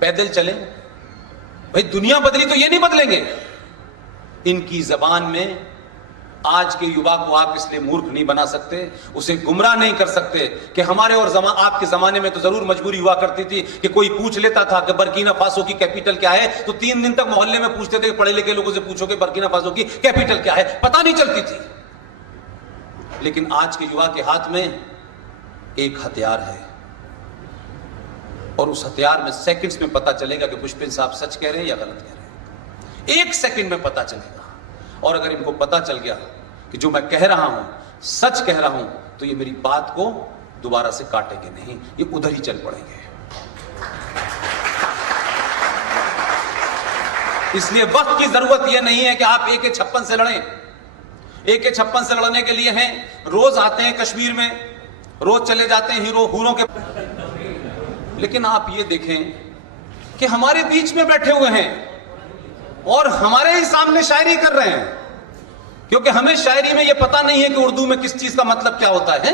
पैदल चले? भाई दुनिया बदली तो ये नहीं बदलेंगे। इनकी जबान में आज के युवा को आप इसलिए मूर्ख नहीं बना सकते, उसे गुमराह नहीं कर सकते कि हमारे और आपके जमाने में तो जरूर मजबूरी हुआ करती थी कि कोई पूछ लेता था कि बर्किना फासो की कैपिटल क्या है, तो 3 दिन तक मोहल्ले में पूछते थे, पढ़े लिखे लोगों से पूछो कि बर्किना फासो की कैपिटल क्या है, पता नहीं चलती थी। लेकिन आज के युवा के हाथ में एक हथियार है और उस हथियार में सेकंड्स में पता चलेगा कि पुष्पिन साहब सच कह रहे हैं या गलत कह रहे हैं। 1 सेकंड में पता चलेगा। और अगर इनको पता चल गया कि जो मैं कह रहा हूं सच कह रहा हूं, तो ये मेरी बात को दोबारा से काटेंगे नहीं, ये उधर ही चल पड़ेंगे। इसलिए वक्त की जरूरत यह नहीं है कि आप AK-56 से लड़ें। AK-56 से लड़ने के लिए हैं, रोज आते हैं कश्मीर में, रोज चले जाते हैं हूरों के। लेकिन आप ये देखें कि हमारे बीच में बैठे हुए हैं और हमारे ही सामने शायरी कर रहे हैं, क्योंकि हमें शायरी में यह पता नहीं है कि उर्दू में किस चीज का मतलब क्या होता है।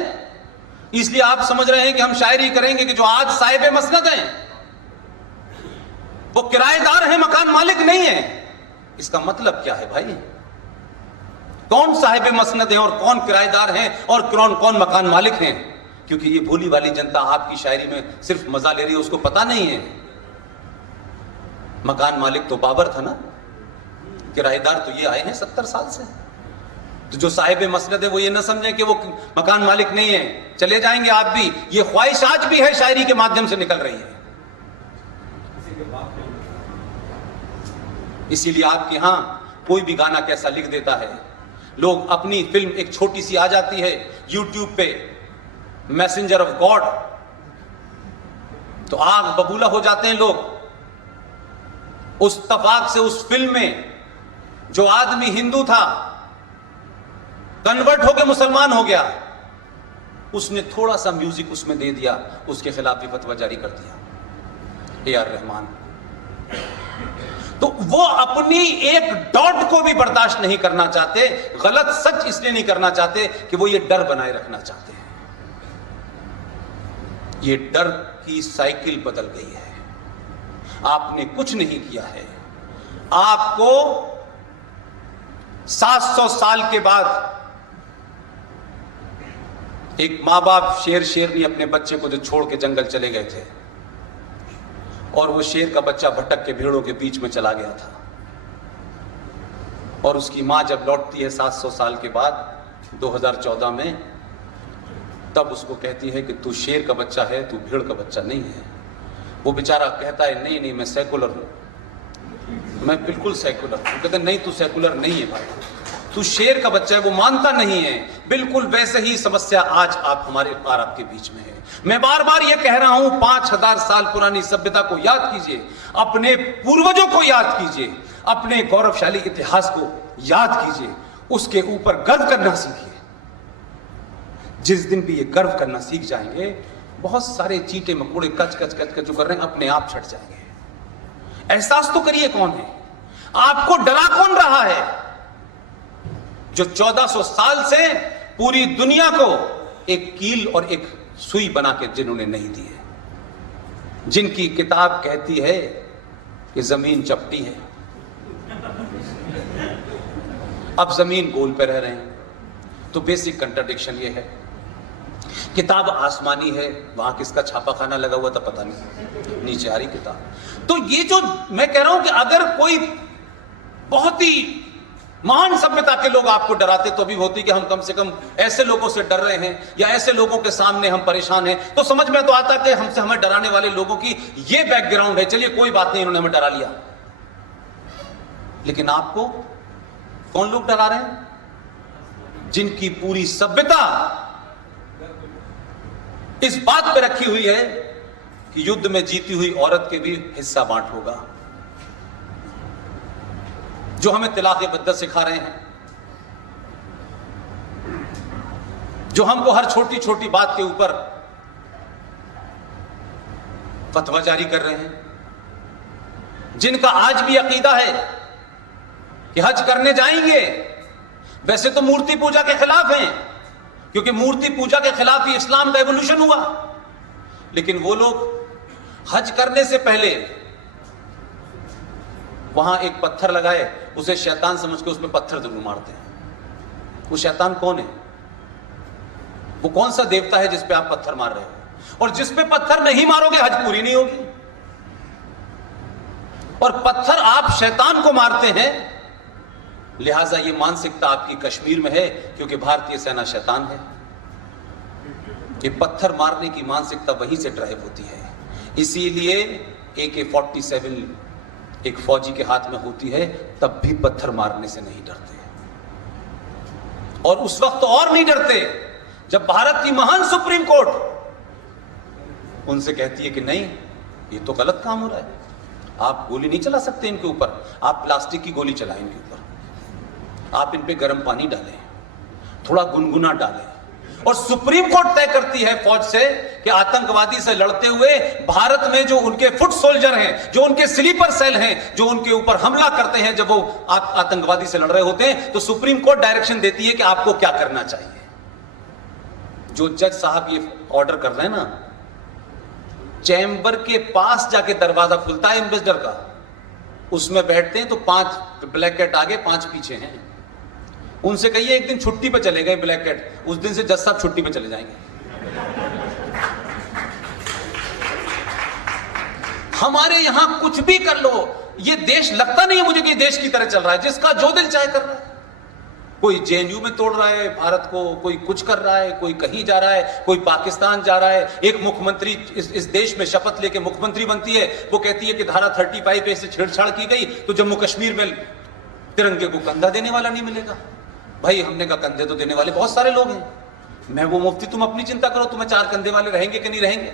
इसलिए आप समझ रहे हैं कि हम शायरी करेंगे कि जो आज साहिब मसनद हैं वो किराएदार हैं, मकान मालिक नहीं है। इसका मतलब क्या है भाई? कौन साहिब मसनद है और कौन किराएदार हैं और कौन कौन मकान मालिक हैं? क्योंकि ये भोली वाली जनता आपकी शायरी में सिर्फ मजा ले रही है, उसको पता नहीं है मकान मालिक तो बाबर था ना, किराएदार तो ये आए हैं 70 साल से। तो जो साहिब मसनद है वो ये ना समझें कि वो मकान मालिक नहीं है, चले जाएंगे आप भी। ये ख्वाहिश आज भी है, शायरी के माध्यम से निकल रही है। इसीलिए आपके यहां कोई भी गाना कैसा लिख देता है, लोग अपनी फिल्म एक छोटी सी आ जाती है यूट्यूब पे, मैसेंजर ऑफ गॉड, तो आग बबूला हो जाते हैं लोग। उस तफाक से उस फिल्म में जो आदमी हिंदू था कन्वर्ट होकर मुसलमान हो गया, उसने थोड़ा सा म्यूजिक उसमें दे दिया, उसके खिलाफ भी फतवा जारी कर दिया AR रहमान। तो वो अपनी एक डॉट को भी बर्दाश्त नहीं करना चाहते, गलत सच इसलिए नहीं करना चाहते कि वो ये डर बनाए रखना चाहते हैं। ये डर की साइकिल बदल गई है। आपने कुछ नहीं किया है। आपको 700 साल के बाद एक मां बाप शेरनी अपने बच्चे को जो छोड़ के जंगल चले गए थे, और वो शेर का बच्चा भटक के भेड़ों के बीच में चला गया था, और उसकी मां जब लौटती है 700 साल के बाद 2014 में, तब उसको कहती है कि तू शेर का बच्चा है, तू भेड़ का बच्चा नहीं है। वो बेचारा कहता है नहीं नहीं मैं सेकुलर हूं, मैं बिल्कुल सेकुलर हूं। कहते नहीं तू सेकुलर नहीं है भाई, तू शेर का बच्चा है। वो मानता नहीं है। बिल्कुल वैसे ही समस्या आज आपके बीच में है। मैं बार बार ये कह रहा हूं, 5000 साल पुरानी सभ्यता को याद कीजिए, अपने पूर्वजों को याद कीजिए, अपने गौरवशाली इतिहास को याद कीजिए, उसके ऊपर गर्व करना सीखिए। जिस दिन भी ये गर्व करना सीख जाएंगे, बहुत सारे चीटे मकोड़े कच कच कच कच जो कर रहे हैं अपने आप छट जाएंगे। एहसास तो करिए कौन है आपको डरा, कौन रहा है? जो 1400 साल से पूरी दुनिया को एक कील और एक सुई बना के जिन्होंने नहीं दी है, जिनकी किताब कहती है कि जमीन चपटी है, अब जमीन गोल पे रह रहे हैं। तो बेसिक कंट्राडिक्शन ये है। किताब आसमानी है, वहां किसका छापा खाना लगा हुआ था पता नहीं, नीचे आ रही किताब। तो ये जो मैं कह रहा हूं कि अगर कोई बहुत ही महान सभ्यता के लोग आपको डराते तो भी होती कि हम कम से कम ऐसे लोगों से डर रहे हैं या ऐसे लोगों के सामने हम परेशान हैं, तो समझ में तो आता कि हमें डराने वाले लोगों की ये बैकग्राउंड है, चलिए कोई बात नहीं, इन्होंने हमें डरा लिया। लेकिन आपको कौन लोग डरा रहे हैं? जिनकी पूरी सभ्यता इस बात पे रखी हुई है कि युद्ध में जीती हुई औरत के भी हिस्सा बांट होगा, जो हमें तिलाक़े बद्दत सिखा रहे हैं, जो हमको हर छोटी छोटी बात के ऊपर फतवा जारी कर रहे हैं, जिनका आज भी अकीदा है कि हज करने जाएंगे, वैसे तो मूर्ति पूजा के खिलाफ हैं, क्योंकि मूर्ति पूजा के खिलाफ ही इस्लाम का एवोल्यूशन हुआ, लेकिन वो लोग हज करने से पहले वहां एक पत्थर लगाए, उसे शैतान समझ के उसमें पत्थर जरूर मारते हैं। वो शैतान कौन है? वो कौन सा देवता है जिस पे आप पत्थर मार रहे हो? और जिस पे पत्थर नहीं मारोगे हज पूरी नहीं होगी। और पत्थर आप शैतान को मारते हैं, लिहाजा ये मानसिकता आपकी कश्मीर में है, क्योंकि भारतीय सेना शैतान है। ये पत्थर मारने की मानसिकता वहीं से ड्राइव होती है। इसीलिए AK-47 एक फौजी के हाथ में होती है, तब भी पत्थर मारने से नहीं डरते। और उस वक्त और नहीं डरते जब भारत की महान सुप्रीम कोर्ट उनसे कहती है कि नहीं, ये तो गलत काम हो रहा है, आप गोली नहीं चला सकते इनके ऊपर, आप प्लास्टिक की गोली चलाएं इनके ऊपर, आप इन पे गर्म पानी डालें, थोड़ा गुनगुना डालें। और सुप्रीम कोर्ट तय करती है फौज से कि आतंकवादी से लड़ते हुए भारत में जो उनके फुट सोल्जर हैं, जो उनके स्लीपर सेल हैं, जो उनके ऊपर हमला करते हैं जब वो आतंकवादी से लड़ रहे होते हैं, तो सुप्रीम कोर्ट डायरेक्शन देती है कि आपको क्या करना चाहिए। जो जज साहब ये ऑर्डर कर रहे हैं ना, चैम्बर के पास जाके दरवाजा खुलता है एम्बेसडर का, उसमें बैठते हैं तो 5 ब्लैक कैट आगे 5 पीछे हैं। उनसे कहिए एक दिन छुट्टी पे चले गए ब्लैक कैट, उस दिन से जज साहब छुट्टी पे चले जाएंगे। हमारे यहां कुछ भी कर लो, ये देश लगता नहीं है मुझे कि देश की तरह चल रहा है, जिसका जो दिल चाहे कर रहा है। कोई JNU में तोड़ रहा है भारत को, कोई कुछ कर रहा है, कोई कहीं जा रहा है, कोई पाकिस्तान जा रहा है। एक मुख्यमंत्री इस देश में शपथ लेके मुख्यमंत्री बनती है, वो कहती है कि धारा 35A से छेड़छाड़ की गई तो जम्मू कश्मीर में तिरंगे को कंधा देने वाला नहीं मिलेगा। भाई हमने कहा कंधे तो देने वाले बहुत सारे लोग हैं, मैं वो मुफ्ती, तुम अपनी चिंता करो, तुम्हें 4 कंधे वाले रहेंगे कि नहीं रहेंगे।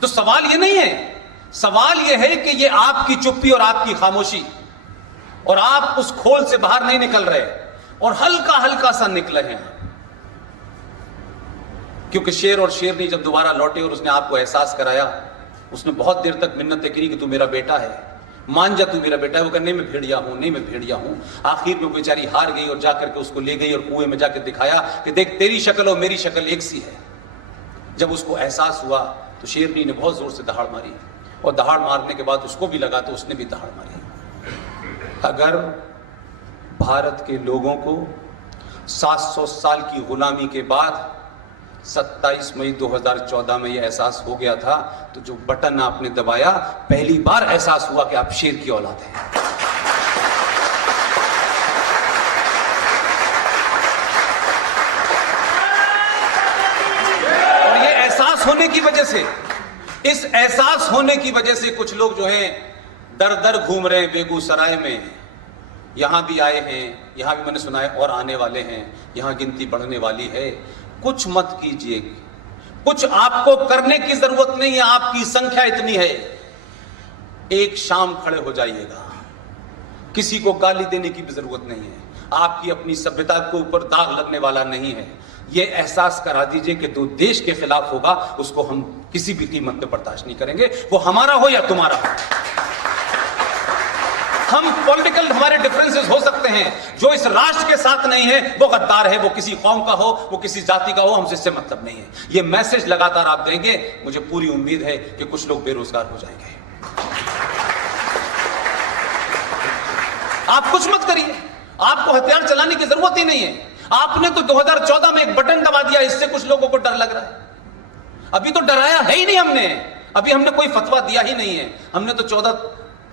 तो सवाल ये नहीं है, सवाल ये है कि ये आपकी चुप्पी और आपकी खामोशी, और आप उस खोल से बाहर नहीं निकल रहे और हल्का हल्का सा निकले हैं। क्योंकि शेर और शेरनी जब दोबारा लौटे और उसने आपको एहसास कराया, उसने बहुत देर तक मिन्नतें करी कि तू मेरा बेटा है, मान जा तू मेरा बेटा है। वो कहने में भेड़िया हूं, नहीं मैं भेड़िया हूं। आखिर में बेचारी हार गई और जाकर के उसको ले गई और कुएं में जाकर दिखाया कि देख तेरी शक्ल और मेरी शक्ल एक सी है। जब उसको एहसास हुआ तो शेरनी ने बहुत जोर से दहाड़ मारी, और दहाड़ मारने के बाद उसको भी लगा तो उसने भी दहाड़ मारी। अगर भारत के लोगों को 700 साल की गुलामी के बाद 27 मई 2014 में यह एहसास हो गया था, तो जो बटन आपने दबाया, पहली बार एहसास हुआ कि आप शेर की औलाद हैं। और ये एहसास होने की वजह से, इस एहसास होने की वजह से कुछ लोग जो हैं दर दर घूम रहे हैं बेगूसराय में, यहां भी आए हैं, यहां भी मैंने सुना है और आने वाले हैं, यहां गिनती बढ़ने वाली है। कुछ मत कीजिए, कुछ आपको करने की जरूरत नहीं है, आपकी संख्या इतनी है। एक शाम खड़े हो जाइएगा, किसी को गाली देने की भी जरूरत नहीं है, आपकी अपनी सभ्यता के ऊपर दाग लगने वाला नहीं है। यह एहसास करा दीजिए कि जो देश के खिलाफ होगा उसको हम किसी भी कीमत पे बर्दाश्त नहीं करेंगे, वो हमारा हो या तुम्हारा हो। हम पॉलिटिकल हमारे डिफरेंसेस हो सकते हैं, जो इस राष्ट्र के साथ नहीं है वो गद्दार है, वो किसी कौम का हो, वो किसी जाति का हो, हमसे इससे मतलब नहीं है। ये मैसेज लगातार आप देंगे, मुझे पूरी उम्मीद है कि कुछ लोग बेरोजगार हो जाएंगे। आप कुछ मत करिए, आपको हथियार चलाने की जरूरत ही नहीं है। आपने तो 2014 में एक बटन दबा दिया, इससे कुछ लोगों को डर लग रहा है। अभी तो डराया है ही नहीं हमने, अभी हमने कोई फतवा दिया ही नहीं है। हमने तो 14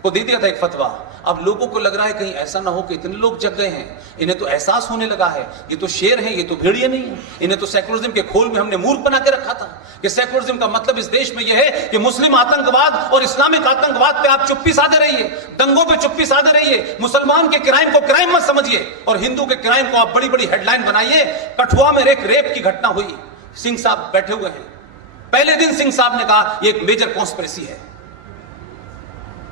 को दे दिया था एक फतवा। अब लोगों को लग रहा है कहीं ऐसा ना हो कि इतने लोग जग गए हैं, इन्हें तो एहसास होने लगा है ये तो शेर हैं, ये तो भेड़िए नहीं है। इन्हें तो सेकुलरिज्म के खोल में हमने मूर्ख बना के रखा था कि सेकुलरिज्म का मतलब इस देश में यह है कि मुस्लिम आतंकवाद और इस्लामिक आतंकवाद पे आप चुप्पी साधे रहिए, दंगों पे चुप्पी साधे रहिए, मुसलमान के क्राइम को क्राइम मत समझिए और हिंदू के क्राइम को आप बड़ी बड़ी हेडलाइन बनाइए। कठुआ में एक रेप की घटना हुई, सिंह साहब बैठे हुए हैं, पहले दिन सिंह साहब ने कहा यह एक मेजर कॉन्स्पिरेसी है,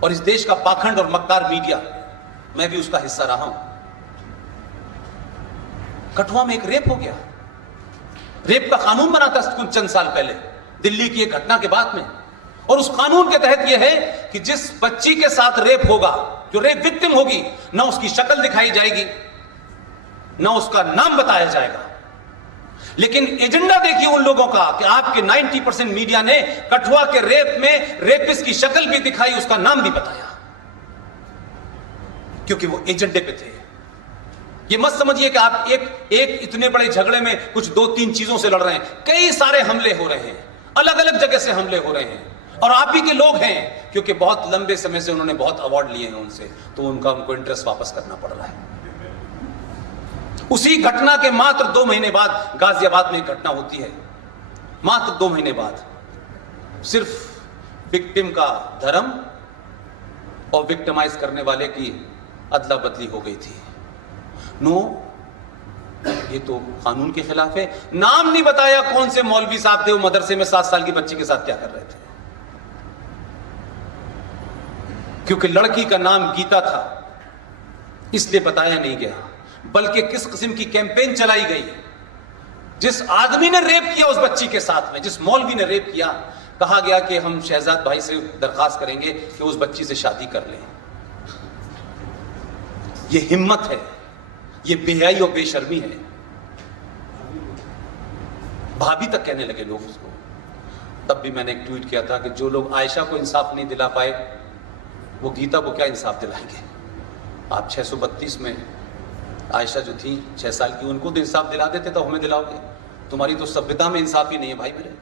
और इस देश का पाखंड और मक्कार मीडिया, मैं भी उसका हिस्सा रहा हूं। कठुआ में एक रेप हो गया, रेप का कानून बना था कुछ चंद साल पहले दिल्ली की एक घटना के बाद में, और उस कानून के तहत यह है कि जिस बच्ची के साथ रेप होगा, जो रेप विक्टिम होगी, ना उसकी शक्ल दिखाई जाएगी, ना उसका नाम बताया जाएगा। लेकिन एजेंडा देखिए उन लोगों का कि आपके 90% मीडिया ने कठुआ के रेप में रेपिस्ट की शक्ल भी दिखाई, उसका नाम भी बताया, क्योंकि वो एजेंडे पे थे। ये मत समझिए कि आप एक इतने बड़े झगड़े में कुछ 2-3 चीजों से लड़ रहे हैं। कई सारे हमले हो रहे हैं, अलग अलग जगह से हमले हो रहे हैं, और आप ही के लोग हैं, क्योंकि बहुत लंबे समय से उन्होंने बहुत अवार्ड लिए हैं उनसे, तो उनको इंटरेस्ट वापस करना पड़ रहा है। उसी घटना के मात्र 2 महीने बाद गाजियाबाद में एक घटना होती है। मात्र 2 महीने बाद सिर्फ विक्टिम का धर्म और विक्टिमाइज करने वाले की अदला बदली हो गई थी। नो, ये तो कानून के खिलाफ है। नाम नहीं बताया कौन से मौलवी साहब थे, वो मदरसे में 7 साल की बच्ची के साथ क्या कर रहे थे, क्योंकि लड़की का नाम गीता था इसलिए बताया नहीं गया, बल्कि किस किस्म की कैंपेन चलाई गई। जिस आदमी ने रेप किया उस बच्ची के साथ में, जिस मौलवी ने रेप किया, कहा गया कि हम शहजाद भाई से दरखास्त करेंगे कि उस बच्ची से शादी कर लें। ये हिम्मत है, ये बेहयाई और बेशर्मी है। भाभी तक कहने लगे लोग उसको। तब भी मैंने एक ट्वीट किया था कि जो लोग आयशा को इंसाफ नहीं दिला पाए, वो गीता को क्या इंसाफ दिलाएंगे। आप 632 में आयशा जो थी 6 साल की, उनको तो इंसाफ दिला देते तो हमें दिलाओगे। तुम्हारी तो सभ्यता में इंसाफ ही नहीं है भाई मेरे।